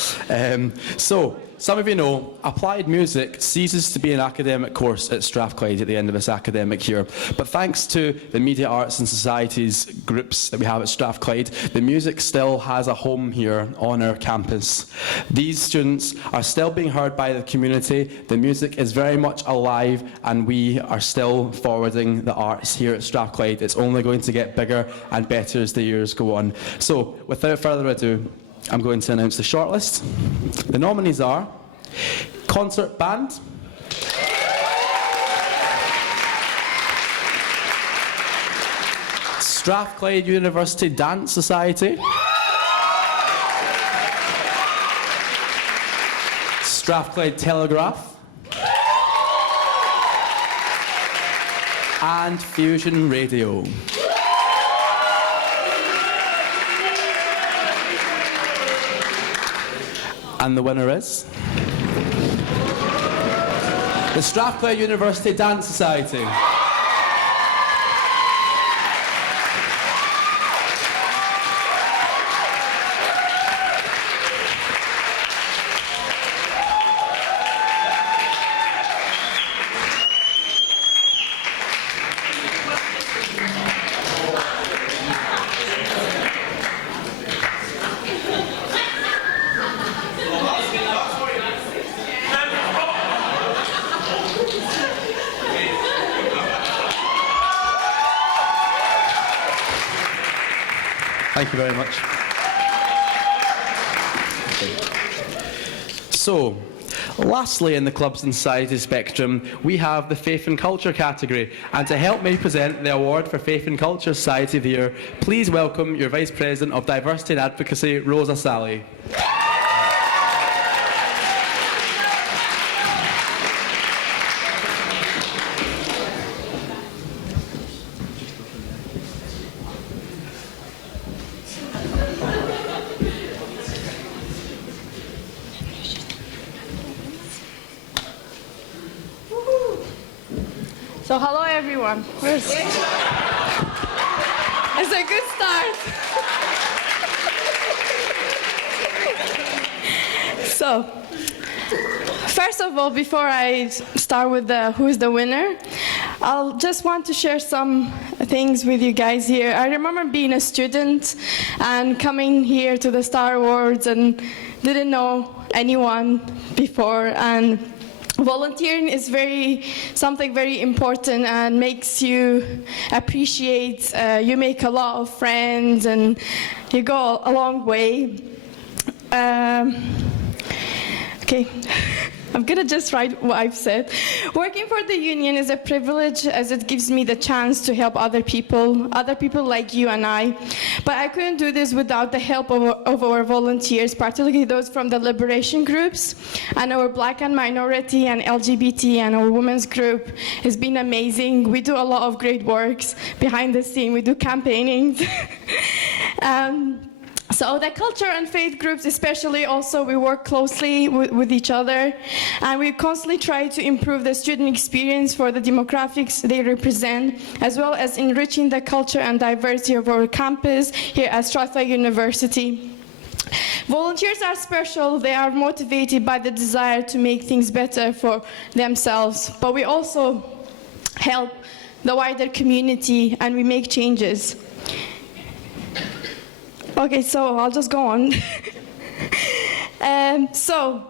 So, some of you know, applied music ceases to be an academic course at Strathclyde at the end of this academic year. But thanks to the Media Arts and Societies groups that we have at Strathclyde, the music still has a home here on our campus. These students are still being heard by the community, the music is very much alive, and we are still forwarding the arts here at Strathclyde. It's only going to get bigger and better as the years go on. So, without further ado, I'm going to announce the shortlist. The nominees are Concert Band, Strathclyde University Dance Society, Strathclyde Telegraph, and Fusion Radio. And the winner is the Strathclyde University Dance Society. Thank you very much. So, lastly in the clubs and society spectrum, we have the Faith and Culture category. And to help me present the award for Faith and Culture Society of the Year, please welcome your Vice President of Diversity and Advocacy, Rosa Sally. So hello everyone. It's a good start. So, first of all, before I start with who is the winner, I'll just want to share some things with you guys here. I remember being a student and coming here to the Star Awards and didn't know anyone before, and volunteering is something very important and makes you appreciate. You make a lot of friends and you go a long way. Okay. I'm gonna just write what I've said. Working for the union is a privilege as it gives me the chance to help other people like you and I. But I couldn't do this without the help of our volunteers, particularly those from the liberation groups. And our Black and minority and LGBT and our women's group has been amazing. We do a lot of great works behind the scene. We do campaigning. So the culture and faith groups especially also, we work closely with each other, and we constantly try to improve the student experience for the demographics they represent, as well as enriching the culture and diversity of our campus here at Strathclyde University. Volunteers are special. They are motivated by the desire to make things better for themselves, but we also help the wider community and we make changes. Okay, so I'll just go on. So,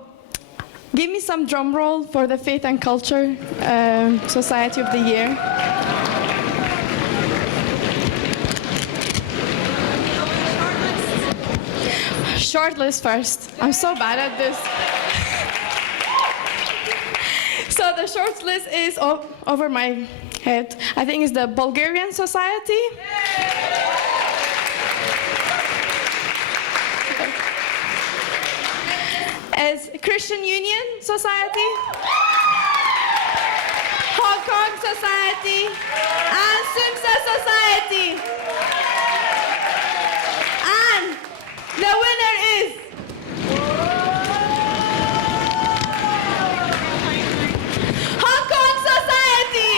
give me some drum roll for the Faith and Culture Society of the Year. Shortlist first. I'm so bad at this. So the shortlist is over my head. I think it's the Bulgarian Society. As Christian Union Society, Hong Kong Society, and Sumsa Society. And the winner is Hong Kong Society.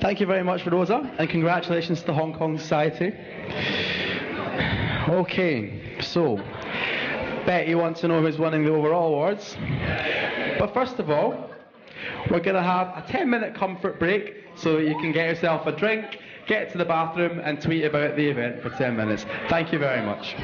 Thank you very much, Rosa, and congratulations to the Hong Kong Society. Okay, so Betty wants to know who's winning the overall awards. But first of all, we're going to have a 10-minute comfort break so that you can get yourself a drink, get to the bathroom, and tweet about the event for 10 minutes. Thank you very much.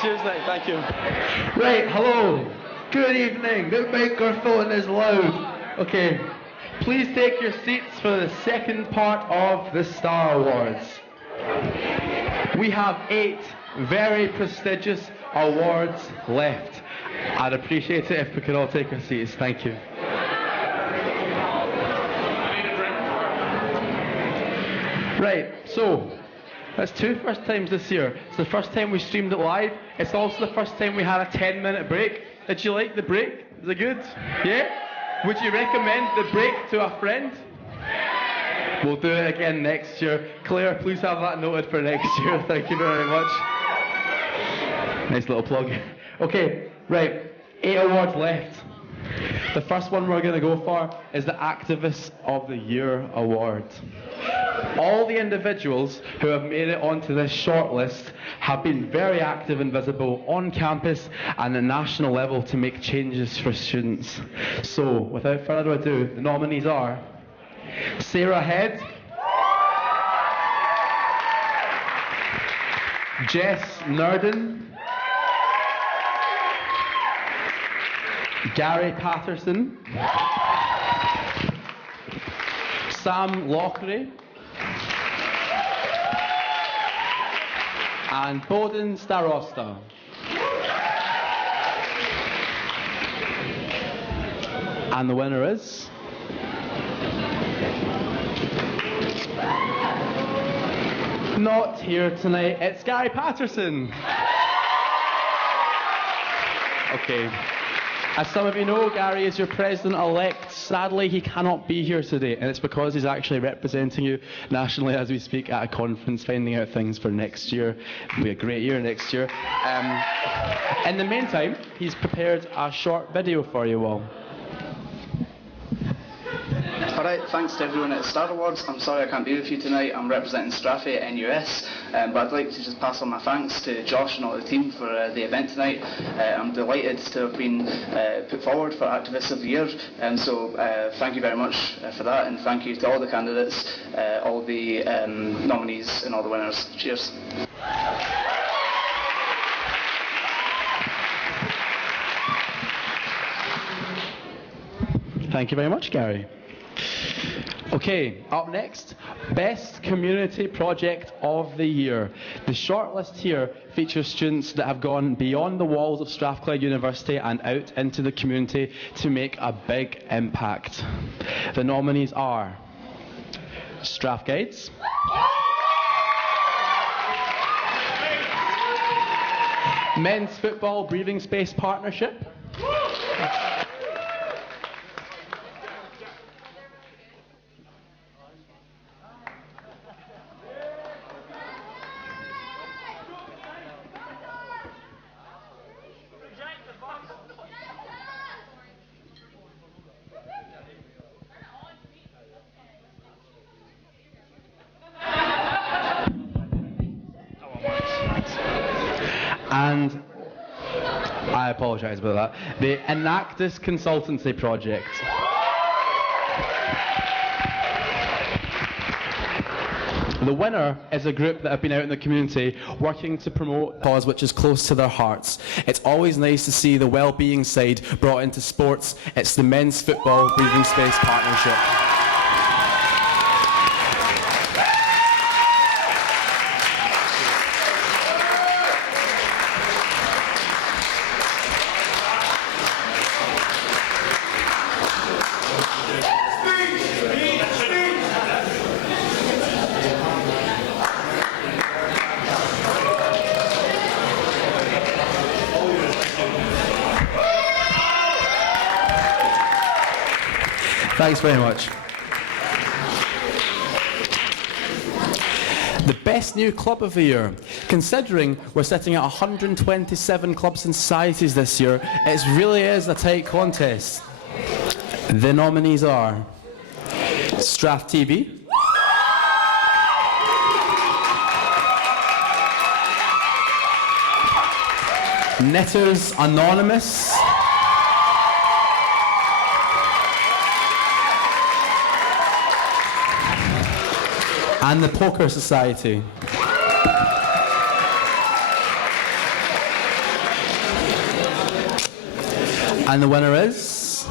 Cheers, mate. Thank you. Right, hello. Good evening. The microphone is loud. Okay, please take your seats for the second part of the Star Awards. We have 8 very prestigious awards left. I'd appreciate it if we could all take our seats. Thank you. Right, so that's 2 first times this year. It's the first time we streamed it live. It's also the first time we had a 10-minute break. Did you like the break? Was it good? Yeah? Would you recommend the break to a friend? We'll do it again next year. Claire, please have that noted for next year. Thank you very much. Nice little plug. Okay, right. 8 awards left. The first one we're going to go for is the Activist of the Year award. All the individuals who have made it onto this shortlist have been very active and visible on campus and at national level to make changes for students. So, without further ado, the nominees are Sarah Head, Jess Nurden, Gary Patterson, Sam Lockery, and Bodin Starosta. And the winner is... not here tonight, it's Gary Patterson. Okay. As some of you know, Gary is your president-elect. Sadly, he cannot be here today, and it's because he's actually representing you nationally as we speak at a conference, finding out things for next year. It'll be a great year next year. In the meantime, he's prepared a short video for you all. Alright, thanks to everyone at Star Awards. I'm sorry I can't be with you tonight. I'm representing Strathie at NUS, but I'd like to just pass on my thanks to Josh and all the team for the event tonight. I'm delighted to have been put forward for Activist of the Year, so thank you very much for that, and thank you to all the candidates, all the nominees and all the winners. Cheers. Thank you very much, Gary. Okay, up next, Best Community Project of the Year. The shortlist here features students that have gone beyond the walls of Strathclyde University and out into the community to make a big impact. The nominees are Strathguides, Men's Football Breathing Space Partnership, and I apologise about that, the Enactus Consultancy Project. The winner is a group that have been out in the community working to promote a cause which is close to their hearts. It's always nice to see the well-being side brought into sports. It's the Men's Football Breathing Space Partnership. Thanks very much. The best new club of the year. Considering we're sitting at 127 clubs and societies this year, it really is a tight contest. The nominees are Strath TV, Knitters Anonymous, and the Poker Society. And the winner is?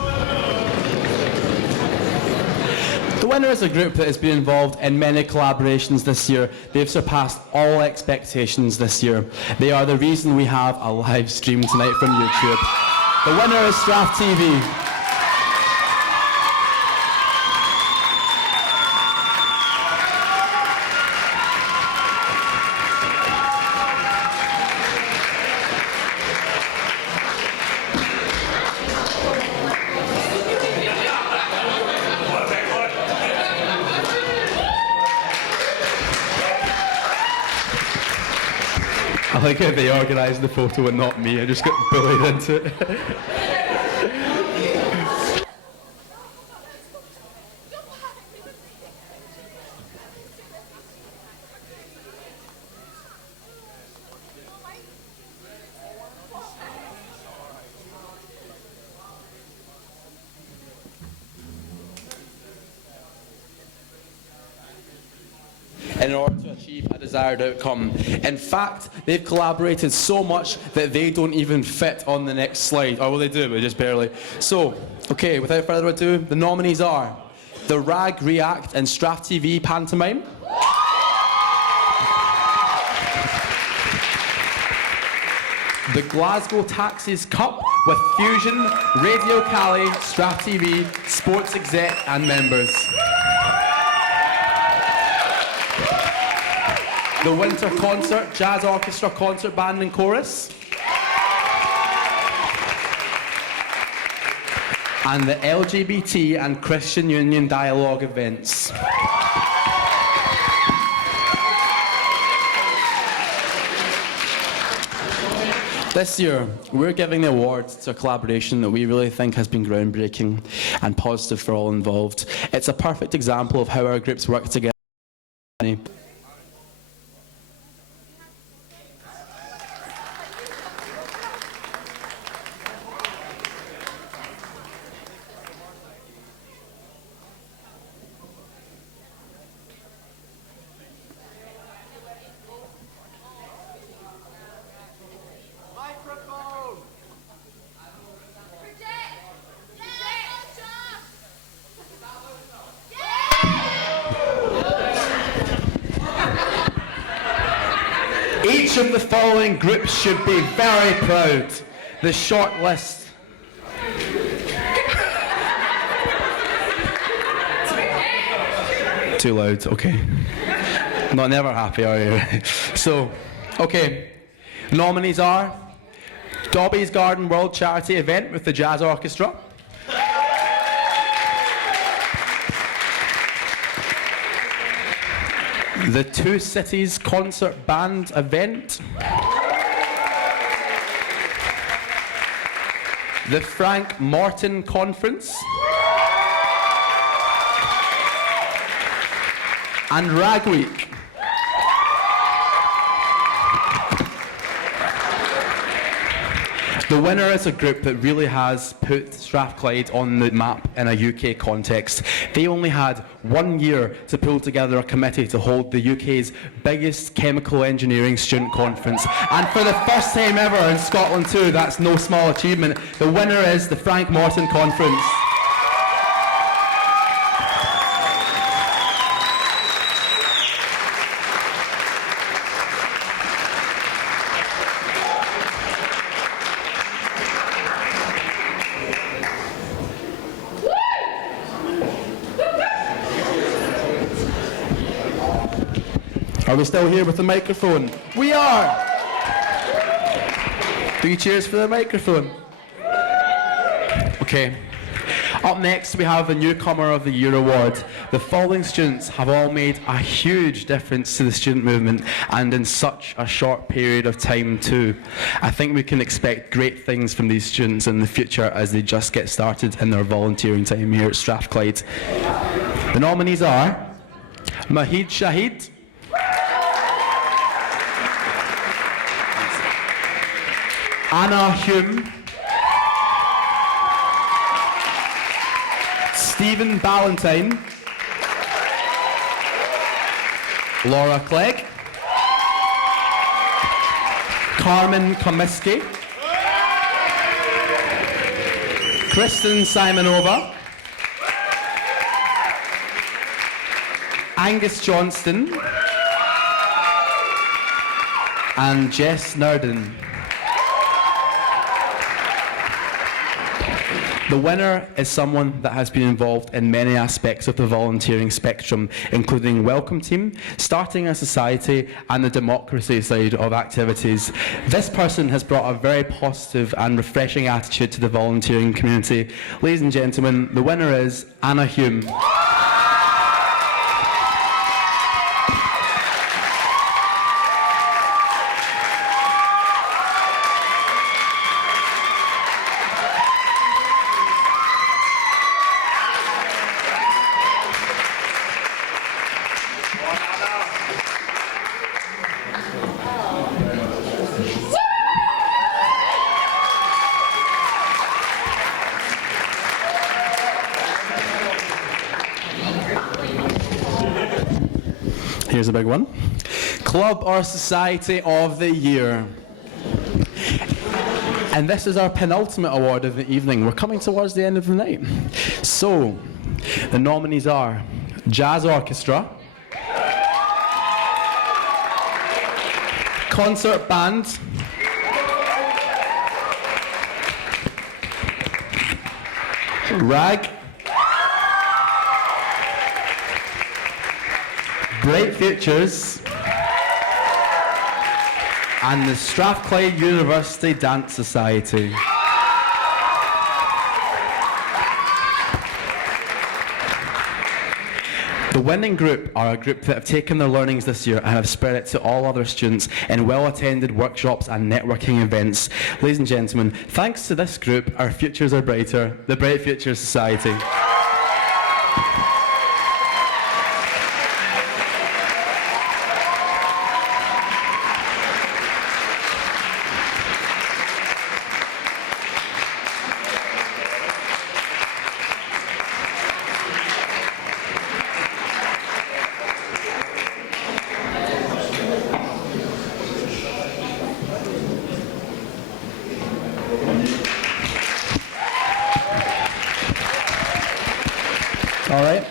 The winner is a group that has been involved in many collaborations this year. They've surpassed all expectations this year. They are the reason we have a live stream tonight from YouTube. The winner is Strath TV. I like how they organised the photo and not me. I just got bullied into it. In order to achieve a desired outcome. In fact, they've collaborated so much that they don't even fit on the next slide. Or well, they do, but just barely. So, okay, without further ado, the nominees are the Rag, React and Strath TV pantomime, the Glasgow Taxis Cup with Fusion, Radio Cali, Strath TV, Sports Exec and members. The Winter Concert, Jazz Orchestra, Concert Band and Chorus. And the LGBT and Christian Union Dialogue events. This year, we're giving the awards to a collaboration that we really think has been groundbreaking and positive for all involved. It's a perfect example of how our groups work together. Each of the following groups should be very proud. The short list. Too loud, okay. Not never happy, are you? So, okay. Nominees are Dobby's Garden World Charity Event with the Jazz Orchestra. The Two Cities Concert Band event. The Frank Morton Conference. And Rag Week. The winner is a group that really has put Strathclyde on the map in a UK context. They only had 1 year to pull together a committee to hold the UK's biggest chemical engineering student conference. And for the first time ever in Scotland too, that's no small achievement. The winner is the Frank Morton Conference. Are we still here with the microphone? We are! 3 cheers for the microphone. Okay. Up next we have the Newcomer of the Year award. The following students have all made a huge difference to the student movement, and in such a short period of time too. I think we can expect great things from these students in the future as they just get started in their volunteering time here at Strathclyde. The nominees are Mahid Shahid, Anna Hume, Stephen Ballantyne, Laura Clegg, Carmen Comiskey, Kristen Simonova, Angus Johnston, and Jess Nurdin. The winner is someone that has been involved in many aspects of the volunteering spectrum, including Welcome Team, Starting a Society, and the democracy side of activities. This person has brought a very positive and refreshing attitude to the volunteering community. Ladies and gentlemen, the winner is Anna Hume. Here's a big one. Club or Society of the Year. And this is our penultimate award of the evening. We're coming towards the end of the night. So, the nominees are Jazz Orchestra, Concert Band, Rag, Bright Futures, and the Strathclyde University Dance Society. The winning group are a group that have taken their learnings this year and have spread it to all other students in well-attended workshops and networking events. Ladies and gentlemen, thanks to this group, our futures are brighter, the Bright Futures Society. All right,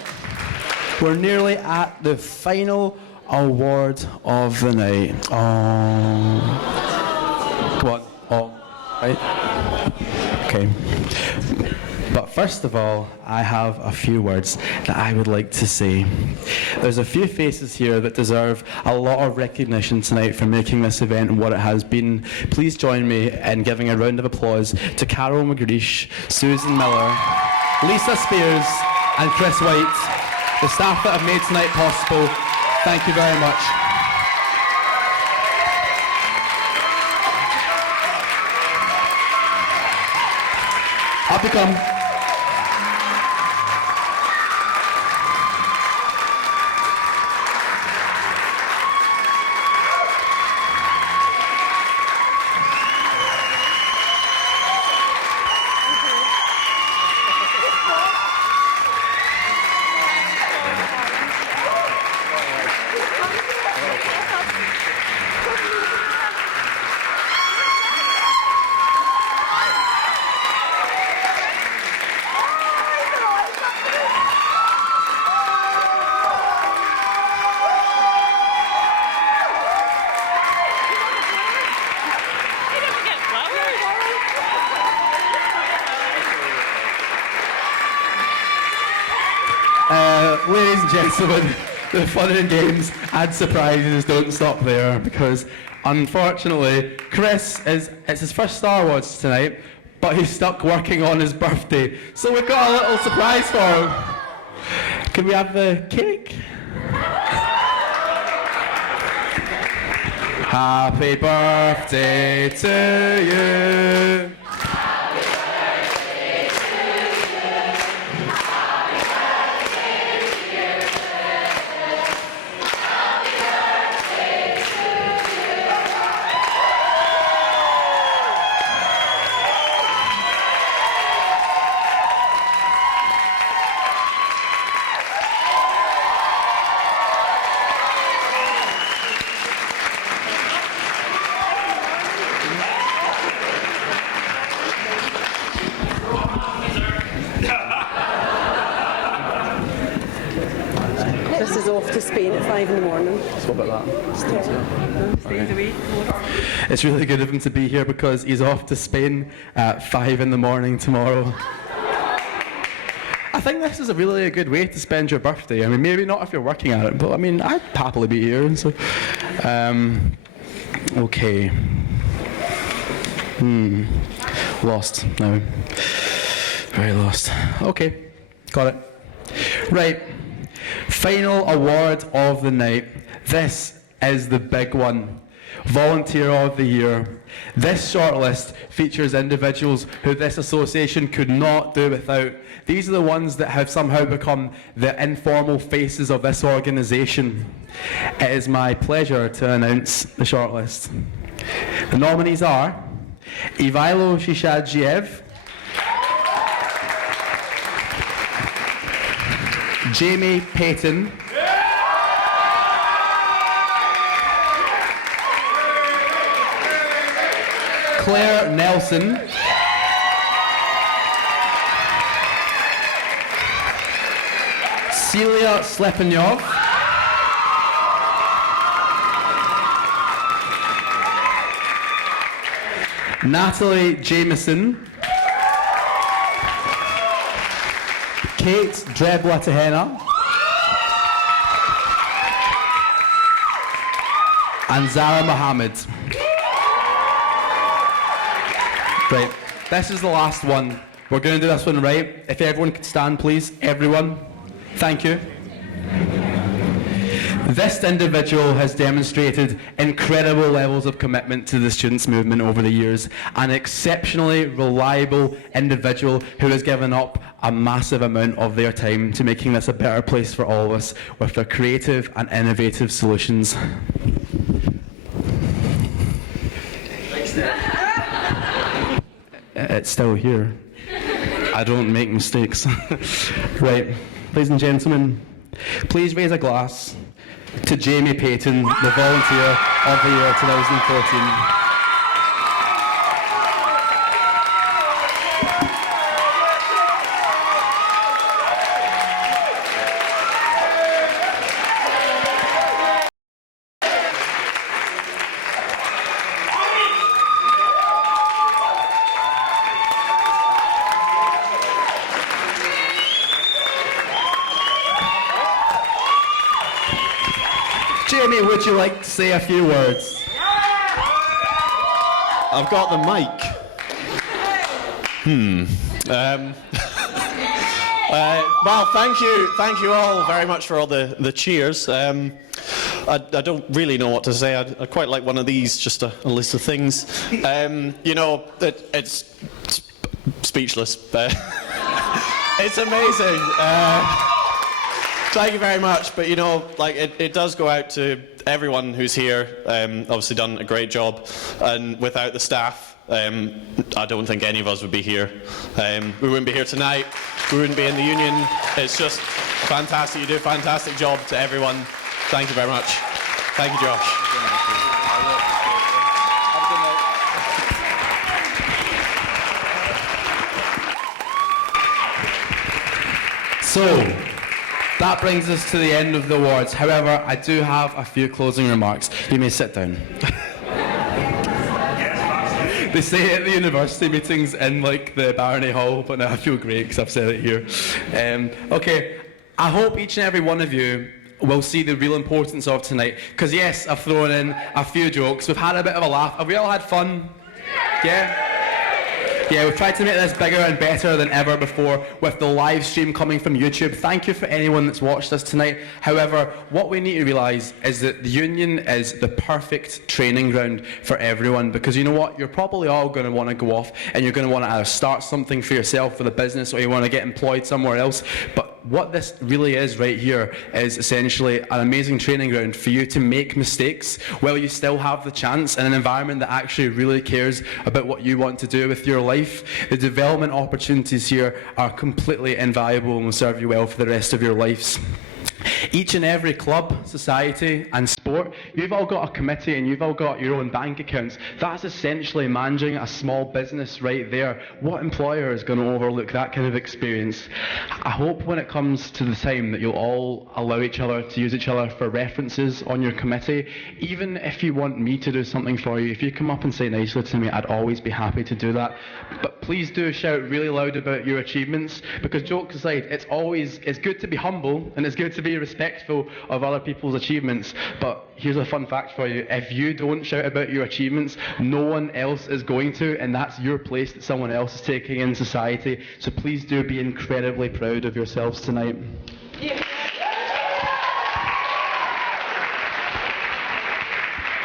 we're nearly at the final award of the night. Oh, come on. Oh, right. Okay. But first of all, I have a few words that I would like to say. There's a few faces here that deserve a lot of recognition tonight for making this event what it has been. Please join me in giving a round of applause to Carol McGreesh, Susan Miller, Lisa Spears, and Chris White, the staff that have made tonight possible. Thank you very much. Up you come. Ladies and gentlemen, the fun and games and surprises don't stop there, because unfortunately it's his first Star Wars tonight, but he's stuck working on his birthday, so we've got a little surprise for him. Can we have the cake? Happy birthday to you. morning. So what about that? Stays away. It's really good of him to be here because he's off to Spain at 5 in the morning tomorrow. I think this is a really good way to spend your birthday. I mean, maybe not if you're working at it, but I mean, I'd happily be here. So, okay. Lost now. Very lost. Okay, got it. Right. Final award of the night. This is the big one. Volunteer of the Year. This shortlist features individuals who this association could not do without. These are the ones that have somehow become the informal faces of this organisation. It is my pleasure to announce the shortlist. The nominees are Ivailo Shishadjiev, Jamie Payton, Claire Nelson, Celia Slepenyov, Natalie Jameson, Kate Dreblatahena, and Zara Mohammed. Right, this is the last one. We're going to do this one right. If everyone could stand, please. Everyone. Thank you. This individual has demonstrated incredible levels of commitment to the students' movement over the years, an exceptionally reliable individual who has given up a massive amount of their time to making this a better place for all of us with their creative and innovative solutions. It's still here. I don't make mistakes. Right, ladies and gentlemen, please raise a glass to Jamie Payton, the Volunteer of the Year 2014. Jamie, would you like to say a few words? I've got the mic. Well, thank you all very much for all the cheers. I don't really know what to say. I'd quite like one of these, just a list of things. You know, it's speechless. It's amazing. Thank you very much, but you know, like it does go out to everyone who's here. Obviously done a great job, and without the staff, I don't think any of us would be here. We wouldn't be here tonight. We wouldn't be in the union. It's just fantastic. You do a fantastic job to everyone. Thank you very much. Thank you, Josh. So, that brings us to the end of the awards. However, I do have a few closing remarks. You may sit down. They say it at the university meetings in like the Barony Hall, but now I feel great because I've said it here. Okay, I hope each and every one of you will see the real importance of tonight. Because yes, I've thrown in a few jokes. We've had a bit of a laugh. Have we all had fun? Yeah? Yeah, we've tried to make this bigger and better than ever before with the live stream coming from YouTube. Thank you for anyone that's watched us tonight. However, what we need to realise is that the union is the perfect training ground for everyone, because you know what? You're probably all going to want to go off and you're going to want to either start something for yourself with a business, or you want to get employed somewhere else. But what this really is right here is essentially an amazing training ground for you to make mistakes while you still have the chance in an environment that actually really cares about what you want to do with your life. The development opportunities here are completely invaluable and will serve you well for the rest of your lives. Each and every club, society and sport support. You've all got a committee and you've all got your own bank accounts. That's essentially managing a small business right there. What employer is going to overlook that kind of experience? I hope when it comes to the time that you'll all allow each other to use each other for references on your committee. Even if you want me to do something for you, if you come up and say nicely to me, I'd always be happy to do that. But please do shout really loud about your achievements, because jokes aside, it's good to be humble and it's good to be respectful of other people's achievements. But here's a fun fact for you: if you don't shout about your achievements, no one else is going to, and that's your place that someone else is taking in society. So please do be incredibly proud of yourselves tonight. Yeah.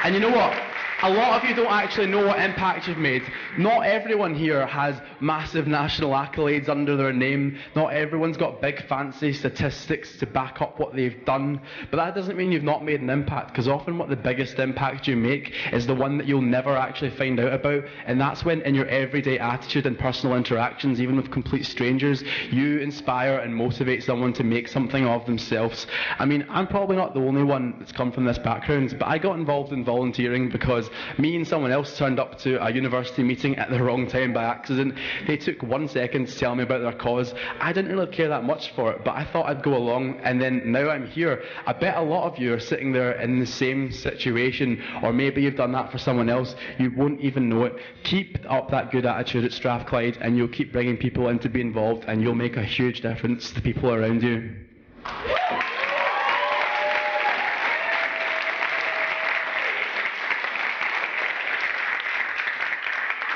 And you know what? A lot of you don't actually know what impact you've made. Not everyone here has massive national accolades under their name. Not everyone's got big fancy statistics to back up what they've done. But that doesn't mean you've not made an impact, because often what the biggest impact you make is the one that you'll never actually find out about. And that's when in your everyday attitude and personal interactions, even with complete strangers, you inspire and motivate someone to make something of themselves. I mean, I'm probably not the only one that's come from this background, but I got involved in volunteering because me and someone else turned up to a university meeting at the wrong time by accident. They took 1 second to tell me about their cause. I didn't really care that much for it, but I thought I'd go along, and then now I'm here. I bet a lot of you are sitting there in the same situation, or maybe you've done that for someone else. You won't even know it. Keep up that good attitude at Strathclyde, and you'll keep bringing people in to be involved, and you'll make a huge difference to people around you.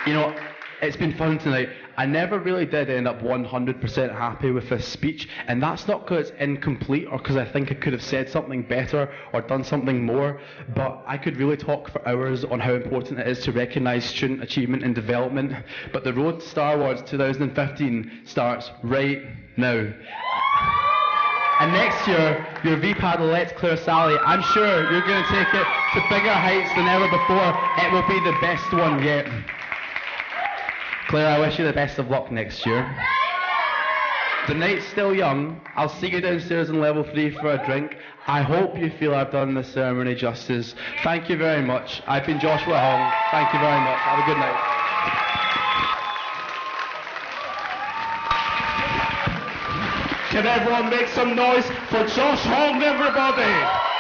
You know, it's been fun tonight. I never really did end up 100% happy with this speech, and that's not because it's incomplete or because I think I could have said something better or done something more, but I could really talk for hours on how important it is to recognise student achievement and development. But the road to Star Awards 2015 starts right now. And next year, your V-Paddle Let's Claire Sally, I'm sure you're going to take it to bigger heights than ever before. It will be the best one yet. Claire, I wish you the best of luck next year. The night's still young. I'll see you downstairs in level 3 for a drink. I hope you feel I've done this ceremony justice. Thank you very much. I've been Joshua Hong. Thank you very much. Have a good night. Can everyone make some noise for Josh Hong, everybody?